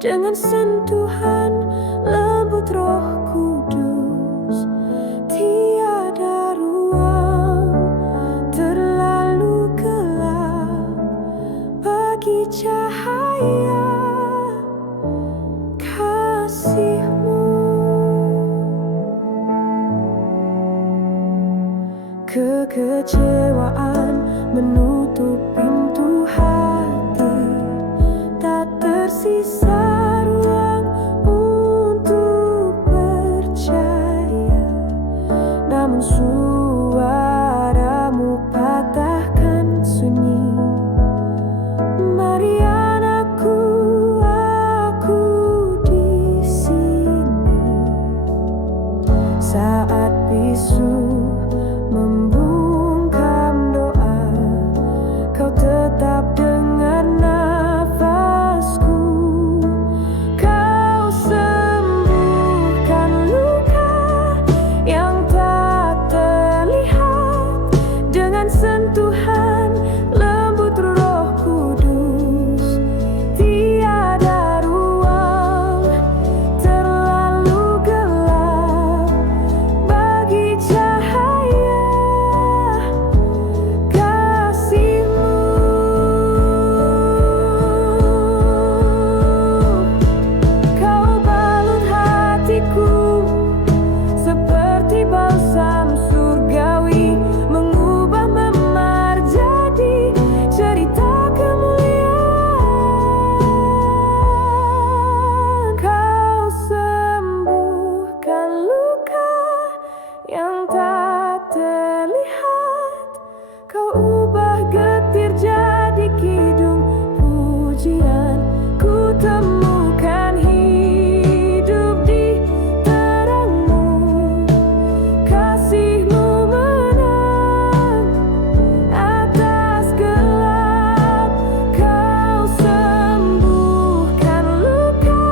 dengan sentuhan lembut Roh Kudus. Tiada ruang terlalu gelap bagi cahaya kasih-Mu. Kekecewaan menutup pintu hati, tak tersisa ruang untuk percaya. Namun suaramu patahkan sunyi. Mari anakku, aku di sini. Saat bisu membungkam doa, kau tetap dengar nafasku. Kau sembuhkan luka yang tak terlihat dengan sentuhan lembut Roh Kudus. Tiada ruang terlalu gelap bagi cahaya kasih-Mu. Kau balut hatiku seperti balsam surgawi, mengubah memar jadi cerita kemuliaan. Kau sembuhkan luka yang tak terlihat, kau ubah getir jadi kidung pujian. Ku temukan hidup di terang-Mu, kasih-Mu menang atas gelap. Kau sembuhkan luka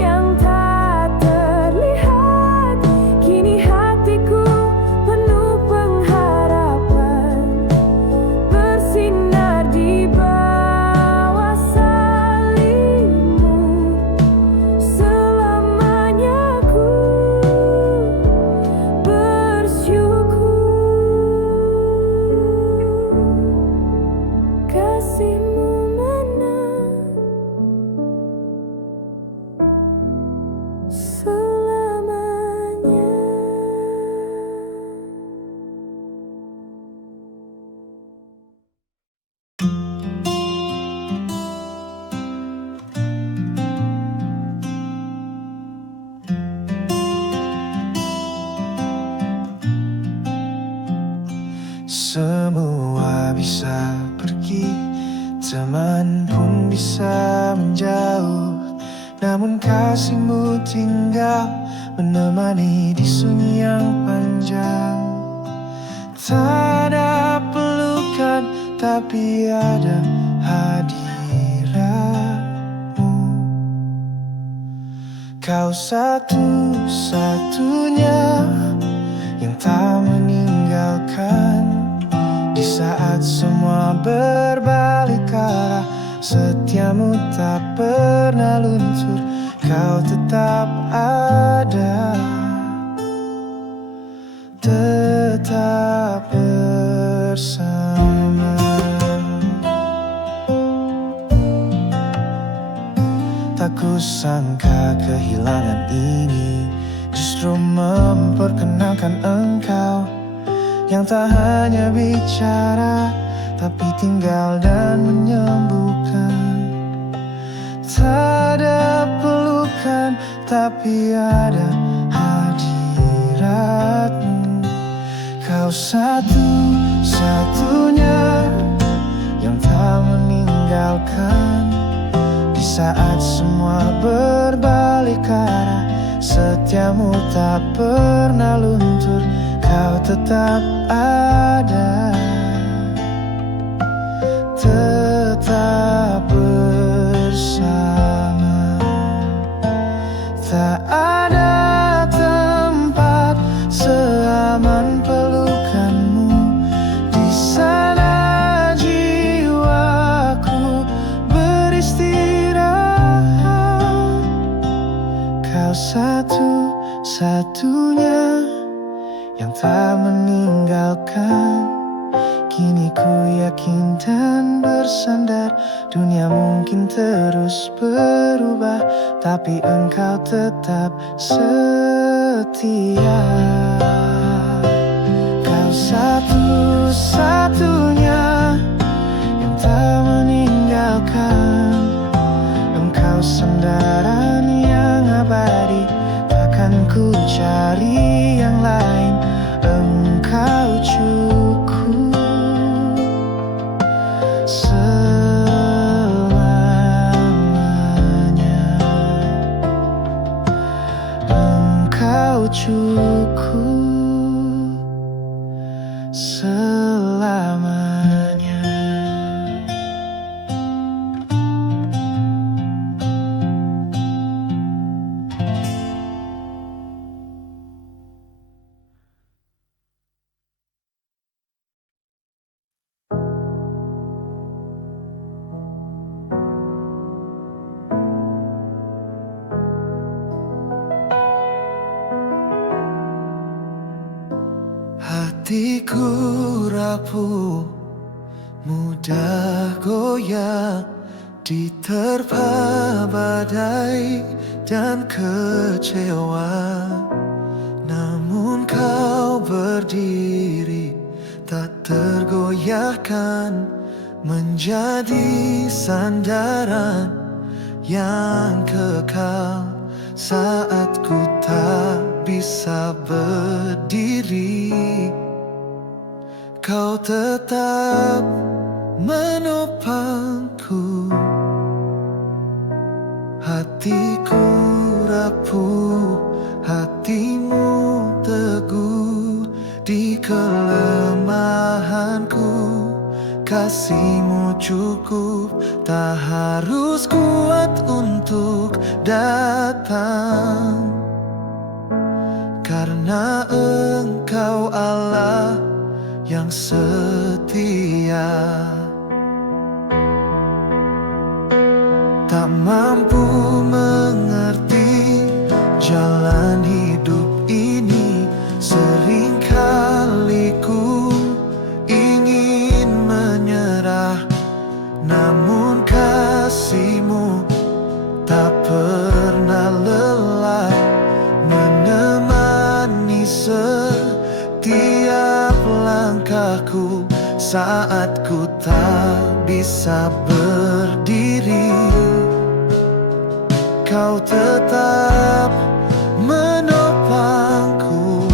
yang tak terlihat. Kini hatiku penuh pengharapan, bersinar di bawah salib-Mu. Selamanya ku bersyukur. Kasih-Mu menang selamanya. Semua bisa pergi, teman pun bisa menjauh, namun kasih-Mu tinggal menemani di sunyi yang panjang. Tak ada pelukan, tapi ada hadirat-Mu. Kau satu-satunya yang tak meninggalkan. Di saat semua berbalik arah, setia-Mu tak pernah luntur. Kau tetap ada, tetap bersama. Tak kusangka kehilangan ini justru memperkenalkan Engkau, yang tak hanya bicara, tapi tinggal dan menyembuhkan. Tak ada pelukan, tapi ada hadirat-Mu. Kau satu-satunya yang tak meninggalkan. Di saat semua perkara. Setiamu tak pernah luntur, kau tetap ada, tetap bersama. Tak ada tempat seaman pelukanmu, di sana jiwaku beristirahat. Kau satu-satunya yang tak meninggalkan. Kini ku yakin dan bersandar, dunia mungkin terus berubah, tapi engkau tetap setia. Kau satu-satunya yang tak meninggalkan. Engkau sandaran yang abadi, takkan ku cari yang lain. Engkau cukup selamanya. Engkau cukup selamanya. Hatiku rapuh, mudah goyah, diterpa badai dan kecewa. Namun kau berdiri, tak tergoyahkan, menjadi sandaran yang kekal. Saat ku tak bisa berdiri, kau tetap menopangku. Hatiku rapuh, hatimu teguh, di kelemahanku kasih-Mu cukup. Tak harus kuat untuk datang, karena Engkau Allah yang setia. Tak mampu mengerti jalan hidup ini, seringkali ku ingin menyerah. Namun kasih-Mu tak pernah lelah, menemani setiap langkahku. Saat ku tak bisa berdiri, Kau tetap menopangku.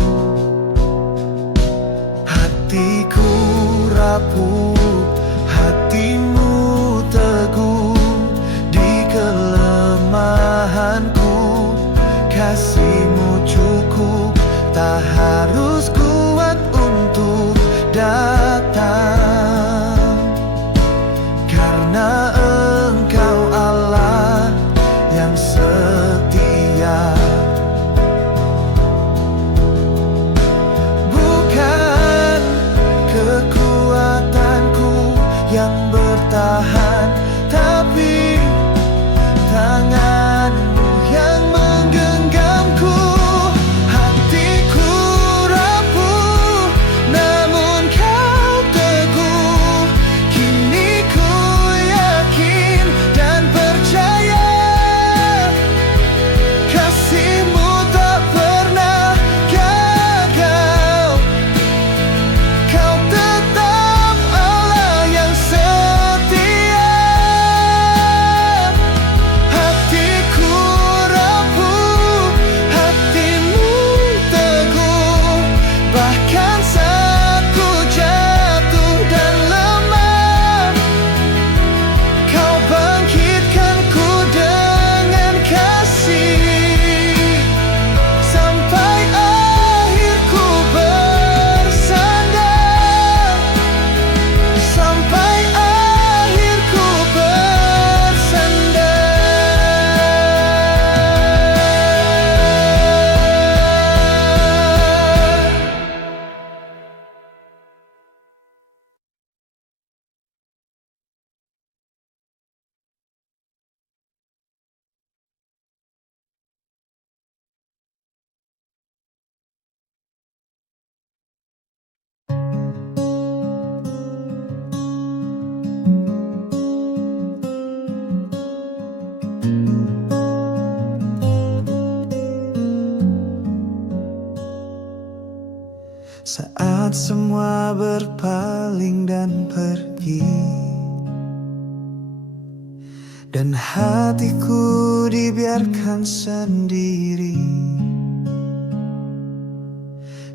Hatiku rapuh, hatimu teguh, di kelemahanku kasih-Mu cukup. Tak harus kuat untuk datang, karena Engkau Allah yang setia. Bukan kekuatanku yang Saat semua berpaling dan pergi, dan hatiku dibiarkan sendiri.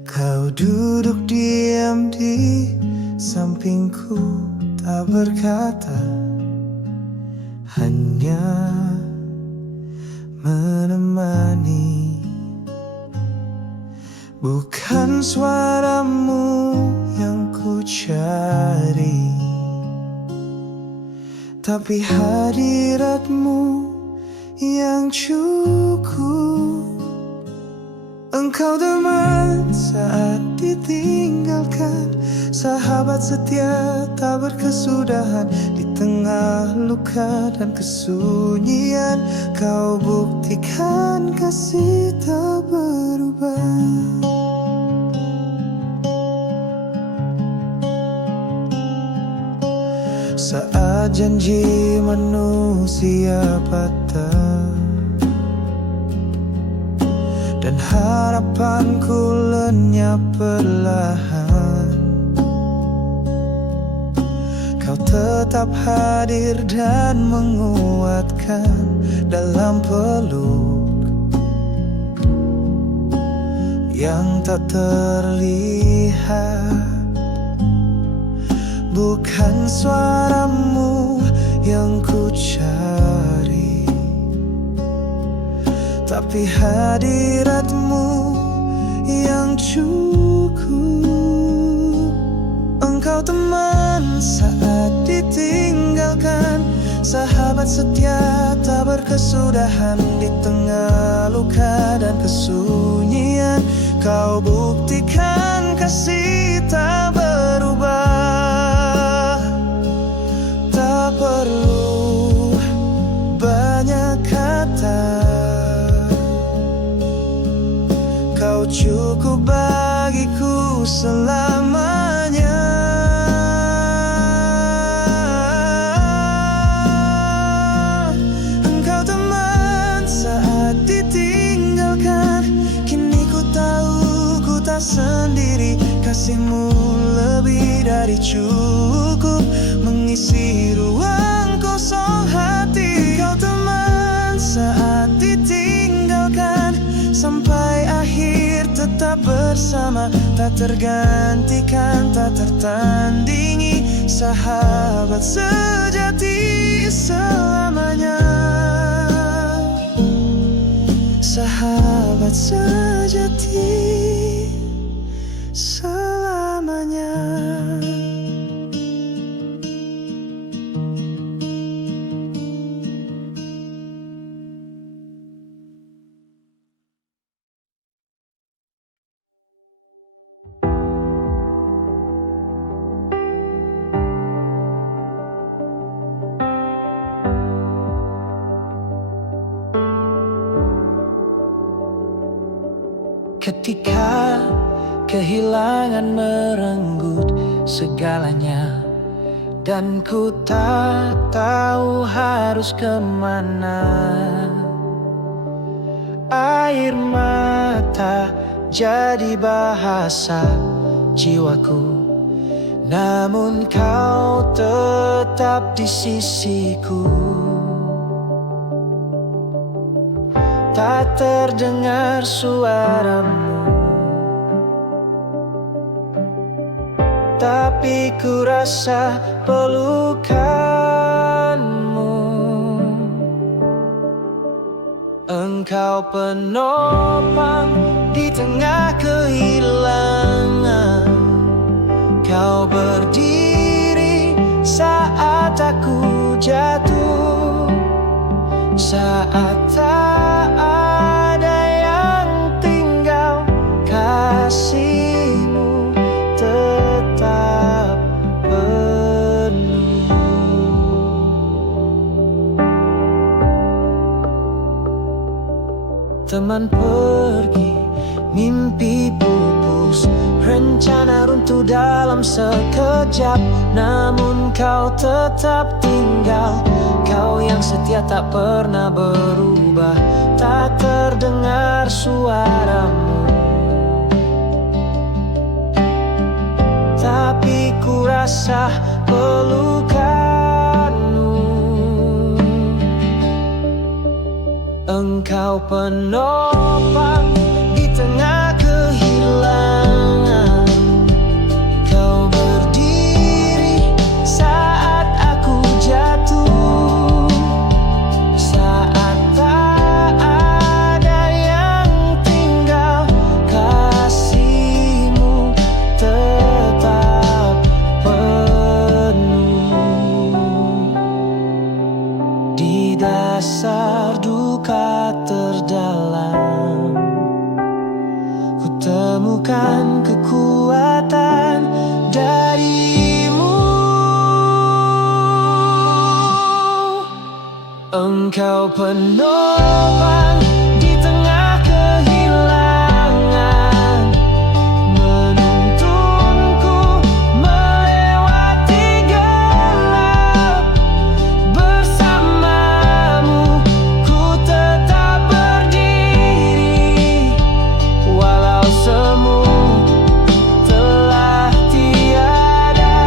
Kau duduk diam di sampingku, tak berkata, hanya menemani. Bukan suaramu yang ku cari, tapi hadiratmu yang cukup. Engkau teman saat ditinggalkan, sahabat setia tak berkesudahan. Di tengah luka dan kesunyian, kau buktikan kasih tak berubah. Saat janji manusia patah dan harapanku lenyap perlahan, kau tetap hadir dan menguatkan dalam peluk yang tak terlihat. Bukan suaramu yang ku cari, tapi hadiratmu yang cukup. Engkau teman saat ditinggalkan, sahabat setia tak berkesudahan. Di tengah luka dan kesunyian, kau buktikan kasih tak berubah. Tak perlu banyak kata, kau cukup bagiku selamanya. Engkau teman saat ditinggalkan, kini ku tahu ku tak sendiri. Kasihmu lebih dari cukup mengisi ruang kosong hati. Kau teman saat ditinggalkan, sampai akhir tetap bersama. Tak tergantikan, tak tertandingi, sahabat sejati selamanya. Sahabat sejati selamanya. Ketika kehilangan merenggut segalanya, dan ku tak tahu harus kemana. Air mata jadi bahasa jiwaku, namun kau tetap di sisiku. Tak terdengar suaramu, tapi ku rasa pelukanmu. Engkau penopang di tengah kehilangan. Kau berdiri saat aku jatuh, saat tak ada yang tinggal. Kasihmu tetap penuh. Teman pergi, mimpi pupus, rencana runtuh dalam sekejap. Namun kau tetap tinggal, kau yang setia tak pernah berubah. Tak terdengar suaramu, basah pelukanmu. Engkau penopang di tengah kehilangan. Kau berdiri saat aku jatuh, saat tak ada yang tinggal. Kasih-Mu tetap penuh. Di dasar duka terdalam, ku temukan kekuatan dari-Mu. Engkau penopang di tengah kehilangan, menuntunku melewati gelap. Bersama-Mu ku tetap berdiri, walau semu telah tiada.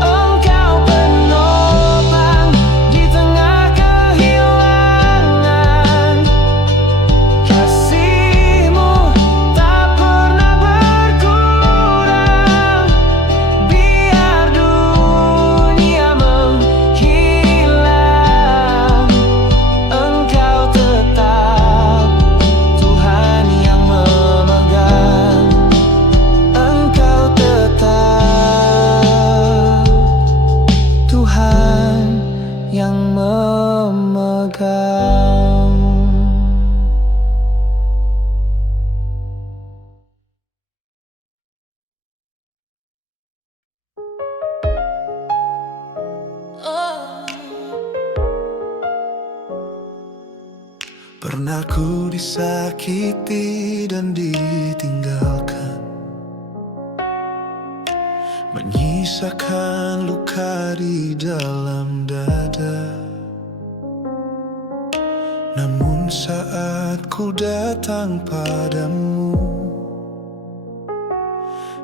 Engkau penopang di tengah kehilangan. Kasih-Mu tak pernah berkurang. Biar dunia menghilang, Engkau tetap Tuhan yang memegang. Engkau tetap Tuhan yang memegang. Pernah ku disakiti dan ditinggalkan, menyisakan luka di dalam dada. Namun saat ku datang padamu,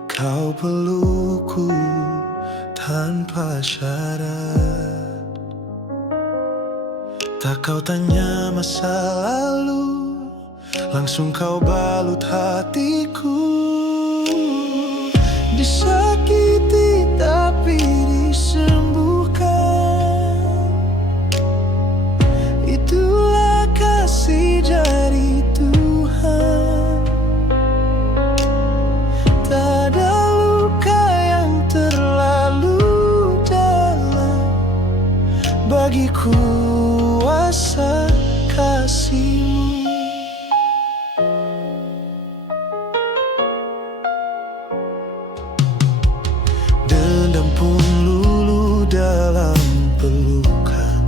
Kau pelukku tanpa syarat. Tak kau tanya masa lalu, langsung kau balut hatiku. Disakiti tapi disembuhkan, itulah kasih dari Tuhan. Tak ada luka yang terlalu dalam bagiku. Kuasa kasih-Mu, dendam pun luluh dalam pelukan,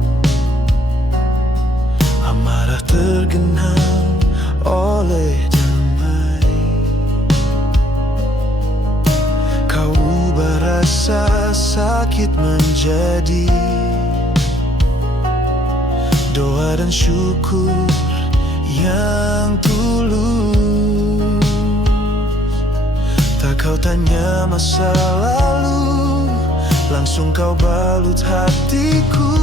amarah tergenang oleh damai. Kau ubah rasa sakit menjadi doa dan syukur yang tulus. Tak kau tanya masa lalu, langsung kau balut hatiku.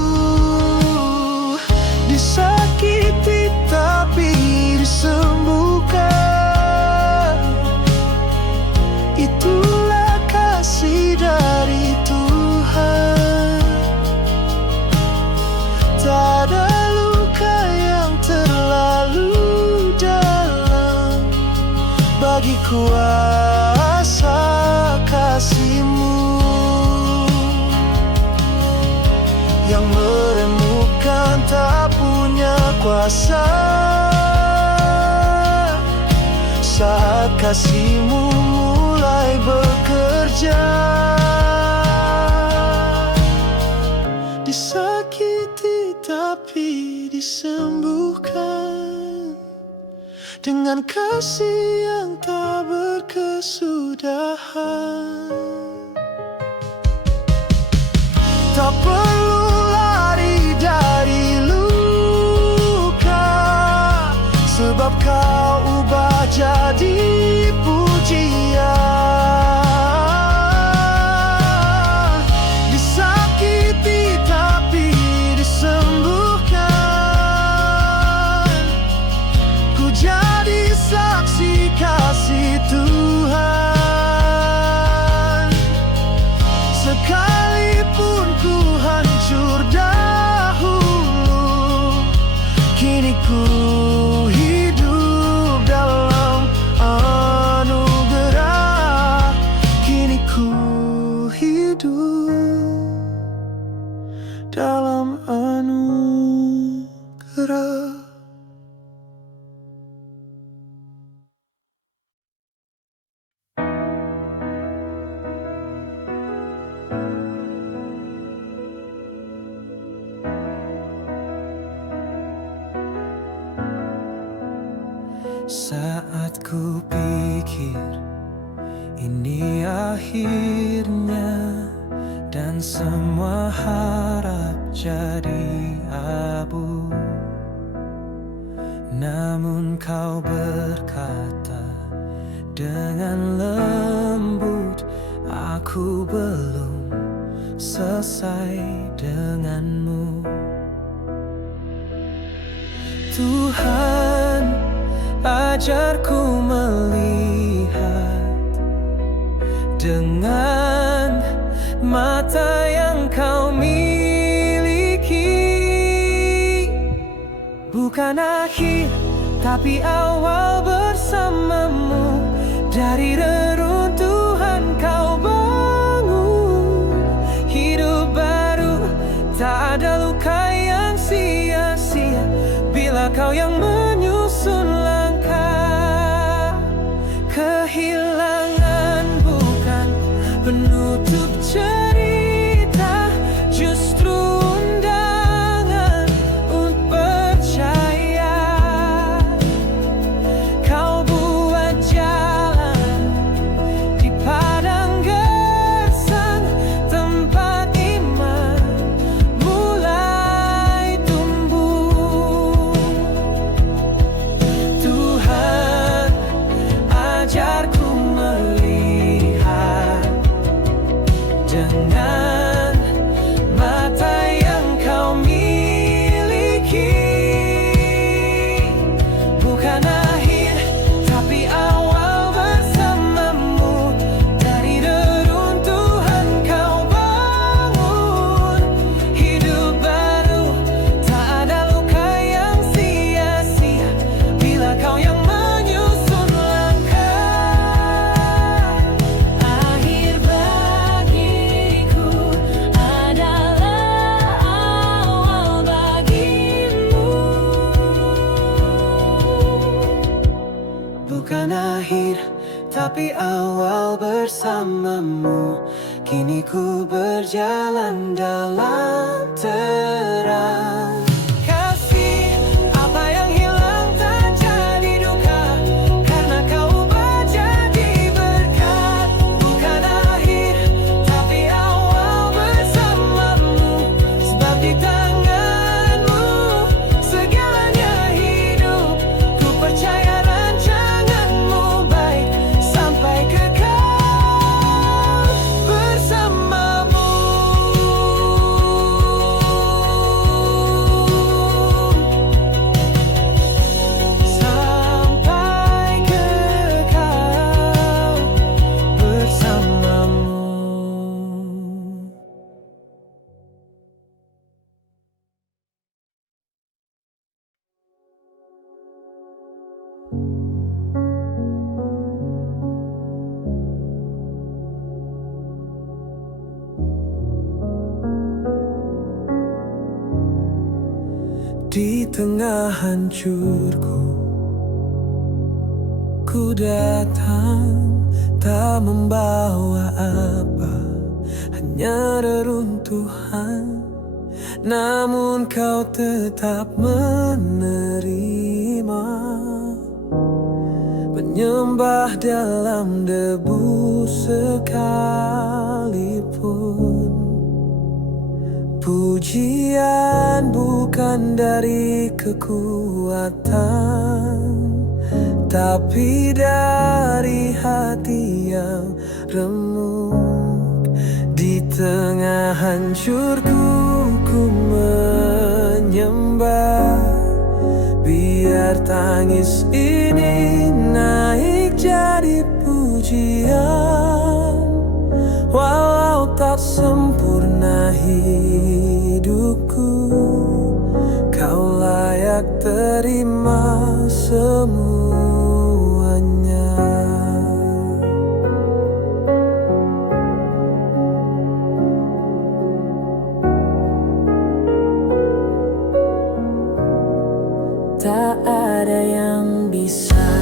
Disakiti tapi disembuhkan, itulah kasih dari Tuhan. Tak ada bagi kuasa kasih-Mu yang meremukkan tak punya kuasa. Saat kasih-Mu mulai bekerja, disakiti tapi disembuhkan dengan kasih yang tak berkesudahan. Tak perlu lari dari luka, sebab kau ubah jadi pujian. Saat ku pikir ini akhirnya, dan semua harap jadi abu, namun kau berkata dengan lembut, aku belum selesai denganmu. Tuhan, ajarku melihat dengan mata yang kau miliki. Bukan akhir, tapi awal bersamamu. Dari reruntuhan kau bangun hidup baru. Tak ada luka yang sia-sia bila kau yang menyusun langkah. Kehilangan bukan penutup cerita, justru undangan untuk percaya. Kau buat jalan di padang gersang, tempat iman mulai tumbuh. Tuhan, ajarku melihat dengan mata yang kau miliki. Bukan akhir, tapi awal bersamamu. Dari reruntuhan kau bangun hidup baru. Tak ada luka yang sia-sia bila kau yang menyusun langkah. Akhir bagiku adalah awal bagimu. Bukan akhir, tapi awal bersamamu. Kini ku berjalan dalam terang. Kasih, apa yang hilang tak jadi duka, karena kau ubah jadi berkat. Bukan akhir, tapi awal bersamamu. Sebab di tanganmu segalanya hidup. Ku percaya rancanganmu baik sampai kekal bersamamu. Sampai kekal bersamamu. Di tengah hancurku, ku datang tak membawa apa, hanya reruntuhan. Namun kau tetap menerima, menyembah dalam debu sekalipun. Pujian bukan dari kekuatan, tapi dari hati yang remuk. Di tengah hancurku, ku menyembah. Biar tangis ini naik jadi pujian. Walau tak sempurna hidupku, kau layak terima semuanya. Tak ada yang bisa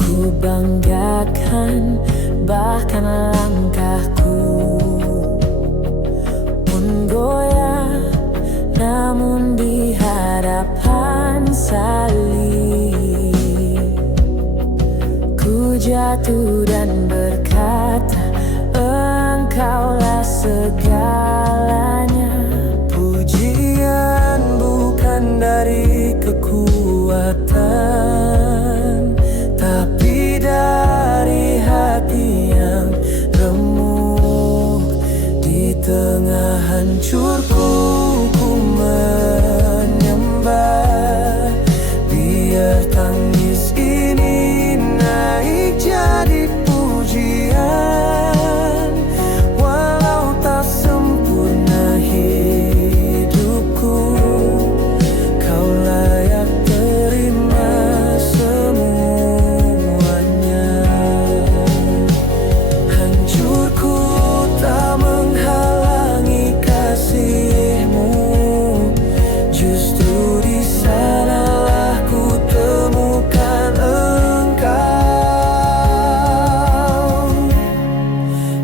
ku banggakan, bahkan langkahku pun goyah, namun di hadapan salib bersatu dan berkata, Engkaulah segalanya. Pujian bukan dari kekuatan, tapi dari hati yang remuk. Di tengah hancurku ku menyembah, biar tangis ini naik jadi pujian. Walau tak sempurna hidupku, kau layak terima semuanya. Hancurku tak menghalangi kasih-Mu, justru di sanalah ku temukan Engkau.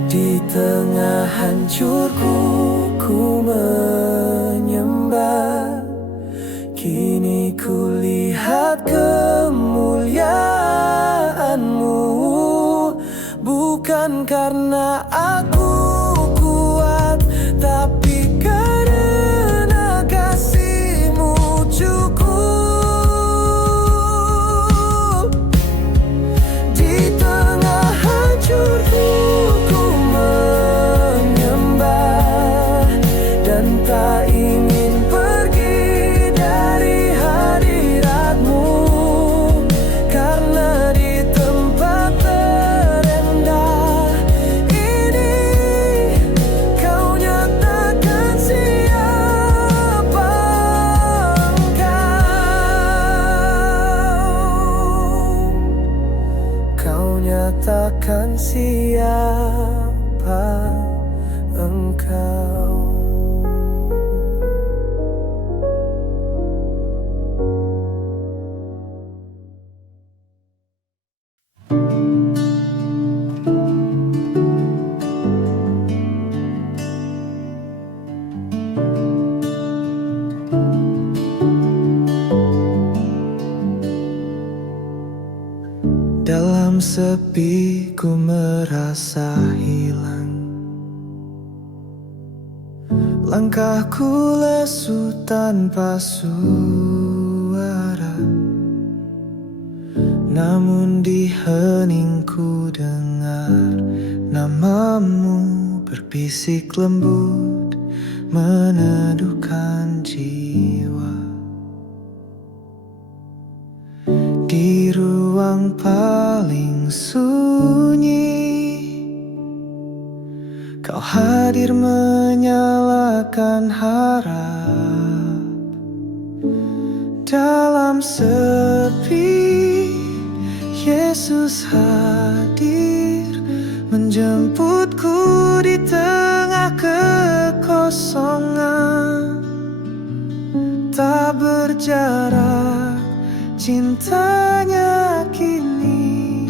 Di tengah hancurku ku menyembah, kini ku lihat kemuliaan-Mu. Bukan karena aku kuat, tapi karena kasih-Mu cukup. Di tengah hancurku ku menyembah, dan tak ingin pergi dari hadirat-Mu. Karena di tempat terendah ini, Kau nyatakan siapa Engkau. Kau nyatakan siapa Engkau. Dalam sepi ku merasa hilang, langkahku lesu tanpa suara. Namun di heningku dengar namamu berbisik lembut, meneduhkan jiwa. Di ruang paling sunyi, Kau hadir menyalakan harap. Dalam sepi, Yesus hadir menjemputku di tengah kekosongan. Tak berjarak, cintanya kini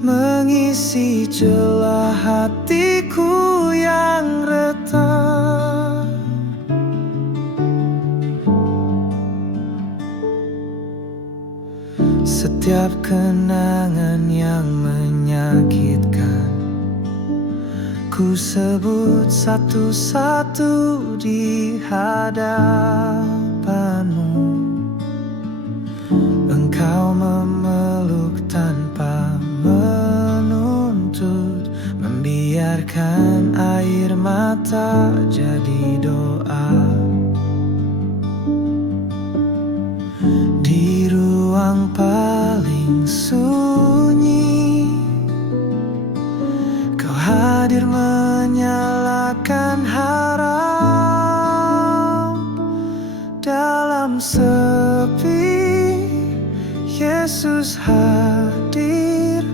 mengisi celah hatiku yang retak. Setiap kenangan yang menyakitkan ku sebut satu-satu di hadapan-Mu. Engkau memeluk tanpa menuntut, membiarkan air mata jadi doa. Di ruang paling sunyi, Kau hadir menyalakan harap. Dalam sepi, Yesus hadir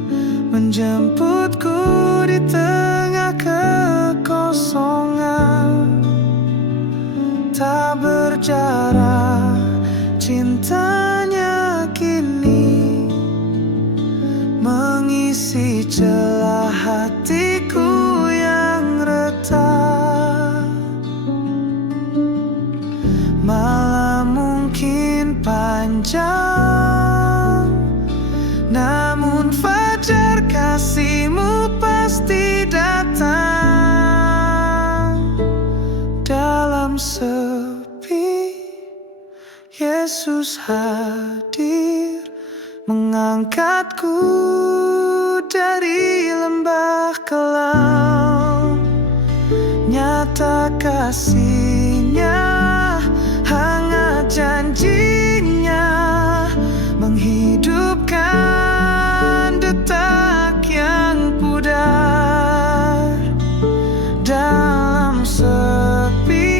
menjemputku di tengah kekosongan. Tak berjarak, cintanya kini mengisi celah hatiku yang retak. Malam mungkin panjang, namun fajar kasih-Mu pasti datang. Dalam sepi, Yesus hadir, mengangkatku dari lembah kelam. Nyata kasih-Nya, hangat janji-Nya, menghidupkan detak yang pudar. Dalam sepi,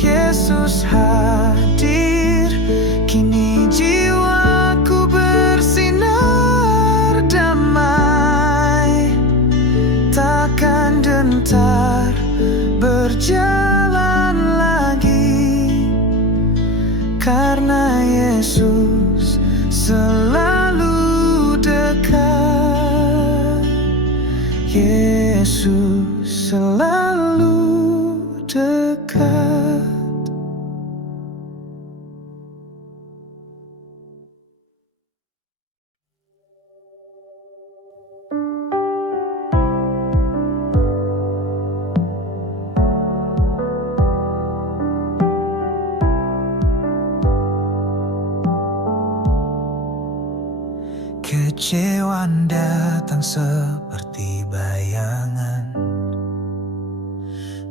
Yesus hadir, kini jiwaku bersinar damai. Takkan gentar berjalan lagi, karena Yesus selalu dekat. Yesus selalu dekat. Kecewaan datang seperti bayangan,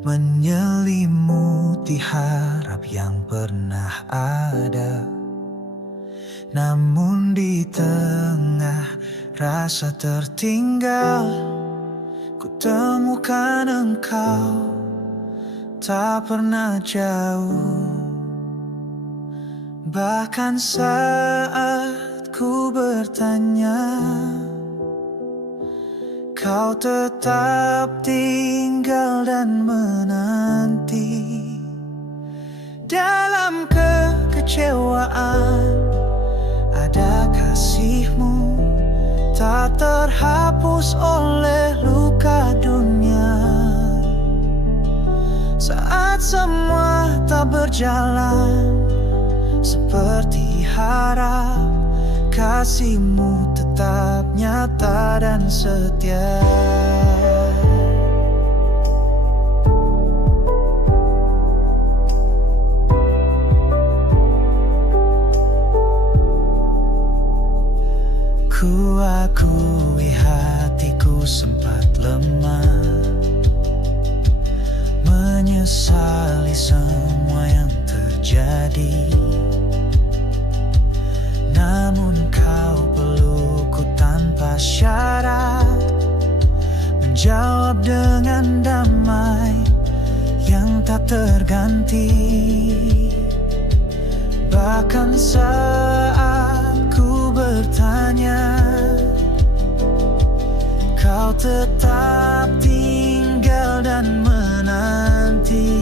menyelimuti harap yang pernah ada. Namun di tengah rasa tertinggal, ku temukan Engkau tak pernah jauh. Bahkan saat ku bertanya, Kau tetap tinggal dan menanti. Dalam kekecewaan ada kasih-Mu, tak terhapus oleh luka dunia. Saat semua tak berjalan seperti harap, kasih-Mu tetap nyata dan setia. Ku akui hatiku sempat lemah, menyesali semua yang terjadi. Namun Kau pelukku tanpa syarat, menjawab dengan damai yang tak terganti. Bahkan saat ku bertanya, Kau tetap tinggal dan menanti.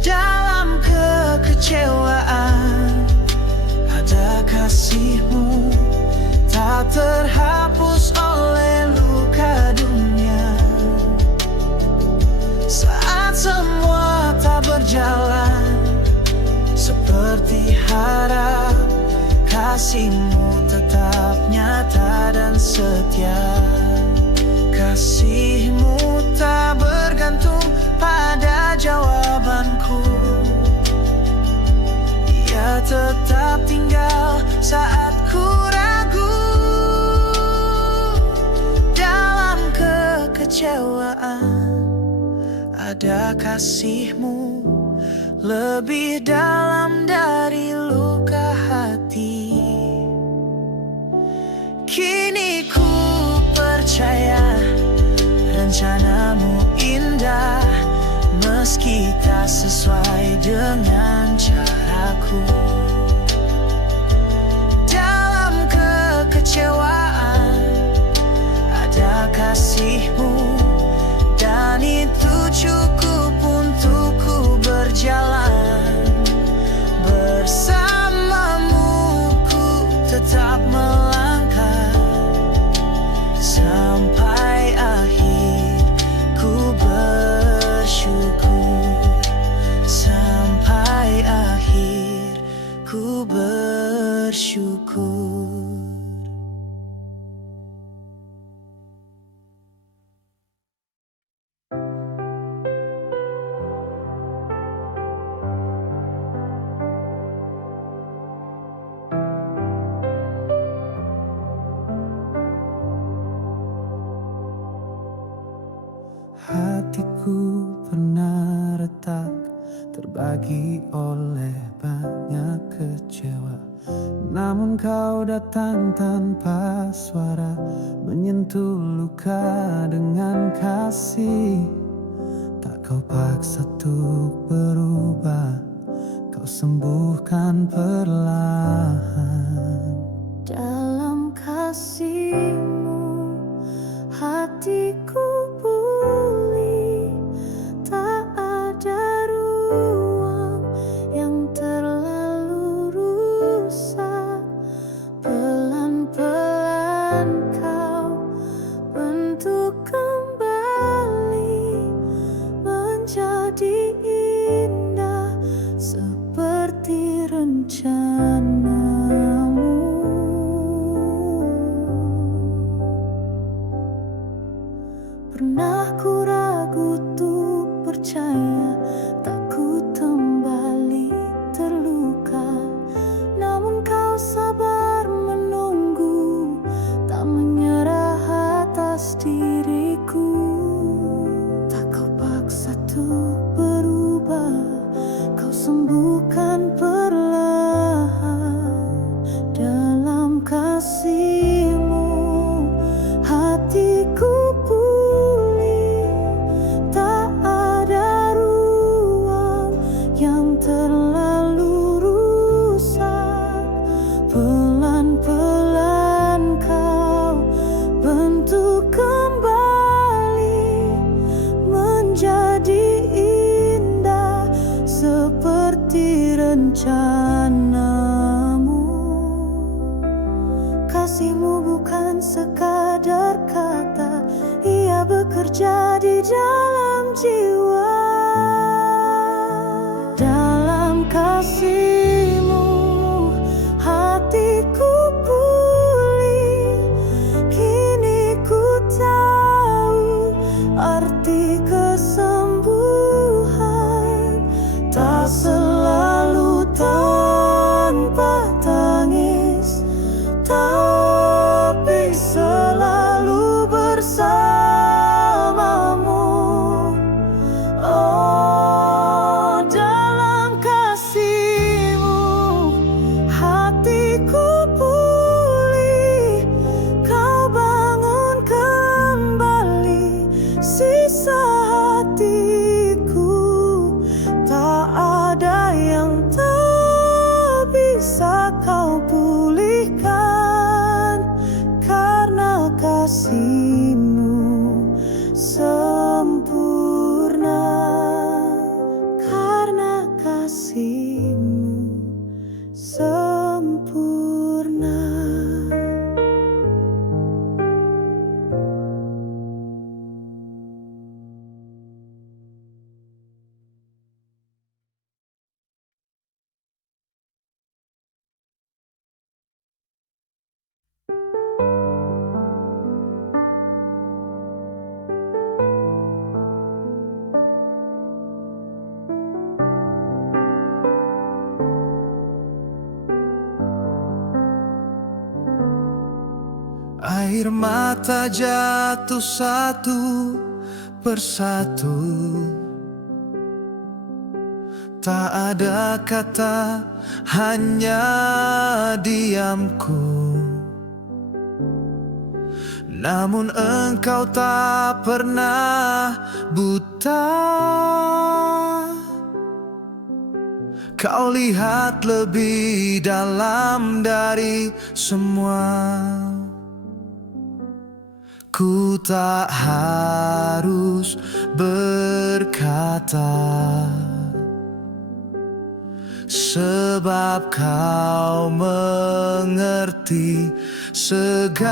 Dalam kekecewaan ada kasih-Mu, tak terhapus oleh luka dunia. Saat semua tak berjalan seperti harap, kasih-Mu tetap nyata dan setia. Kasih-Mu tak bergantung pada jawabanku, Ia tetap tinggal saat ku ragu. Dalam kekecewaan ada kasih-Mu, lebih dalam dari luka hati. Kini ku percaya rencana-Mu indah, meski tak sesuai dengan caraku. Dalam kekecewaan ada kasih-Mu, dan itu cukup untuk ku berjalan. Bersama-Mu ku tetap melangkah sampai akhir. Ku bersyukur sampai akhir. Ku bersyukur. hatiku pernah retak, terbagi oleh banyak kecewa. Namun kau datang tanpa suara, menyentuh luka dengan kasih. Tak kau paksa untuk berubah, kau sembuhkan perlahan. Dalam kasih-Mu hatiku pulih, tak ada ruang yang terlalu rusak. Pelan-pelan kau bentuk kembali menjadi indah seperti rencana. Pernah ku ragu untuk percaya, takut kembali terluka. Namun kau sabar menunggu, tak menyerah atas diriku. Tak kau paksa untuk berubah, kau sembuhkan perlahan. Dalam kasih-Mu hatiku terlalu rusak. Pelan-pelan kau bentuk kembali menjadi indah seperti rencana-Mu. Kasih-Mu bukan sekadar kata, Ia bekerja di dalam jiwa. Dalam kasih-Mu hatiku pulih, kini ku tahu arti kesembuhan. Tak selalu tanpa tangis, tapi selalu bersamamu. Oh, dalam kasih-Mu hatiku pulih, kau bangun kembali sisa hatiku. Tak ada yang tak bisa kau pulihkan, karena kasih-Mu sempurna. Karena kasih-Mu sempurna. Air mata jatuh satu persatu, tak ada kata, hanya diamku. Namun engkau tak pernah buta. Kau lihat lebih dalam dari semua. Ku tak harus berkata, sebab kau mengerti segalanya.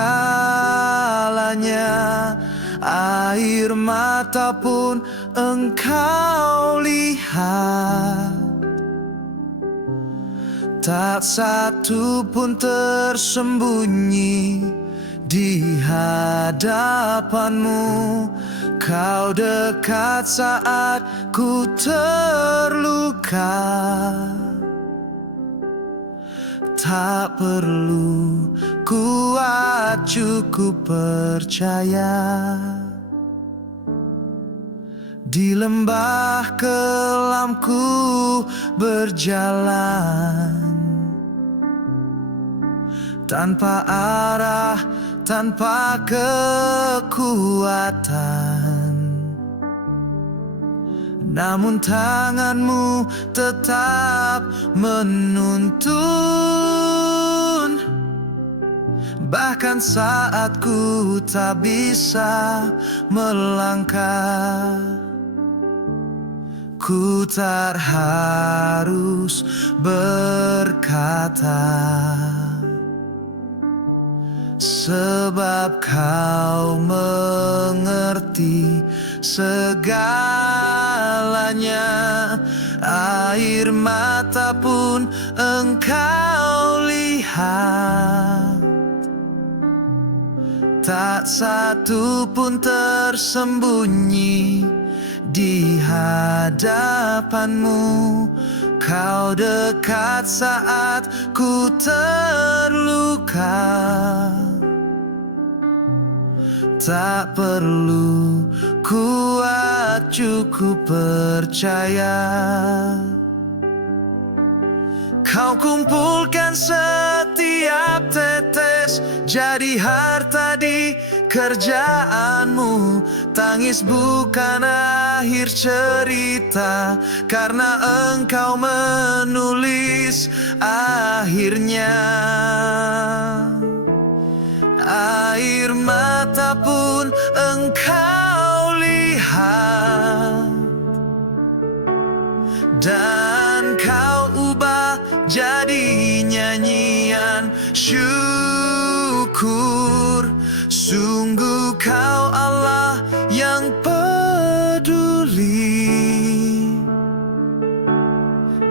Air mata pun engkau lihat, tak satu pun tersembunyi di hadapanmu. Kau dekat saat ku terluka. Tak perlu kuat, cukup percaya. Di lembah kelamku berjalan, tanpa arah, tanpa kekuatan. Namun tanganmu tetap menuntun. Bahkan saat ku tak bisa melangkah, ku tak harus berkata, sebab kau mengerti segalanya. Air mata pun engkau lihat, tak satu pun tersembunyi di hadapanmu. Kau dekat saat ku terluka, tak perlu kuat, cukup percaya. Kau kumpulkan setiap tetes jadi harta di kerjaanmu. Tangis bukan akhir cerita, karena engkau menulis akhirnya. Air mata pun engkau lihat, dan kau ubah jadi nyanyian syukur. Sungguh kau Allah yang peduli,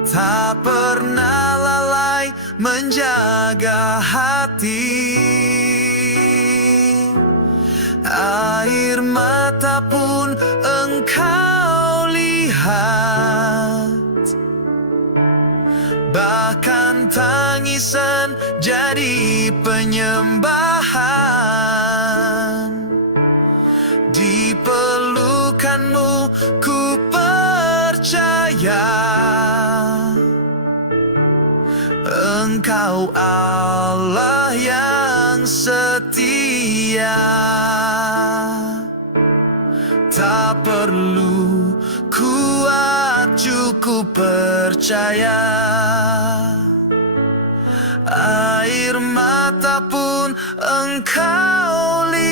tak pernah lalai menjaga hati. Air mata pun engkau lihat, bahkan tangisan jadi penyembahan. Di pelukanmu ku percaya, engkau Allah yang setia. Tak perlu kuat, cukup percaya. Air mata pun engkau lihat,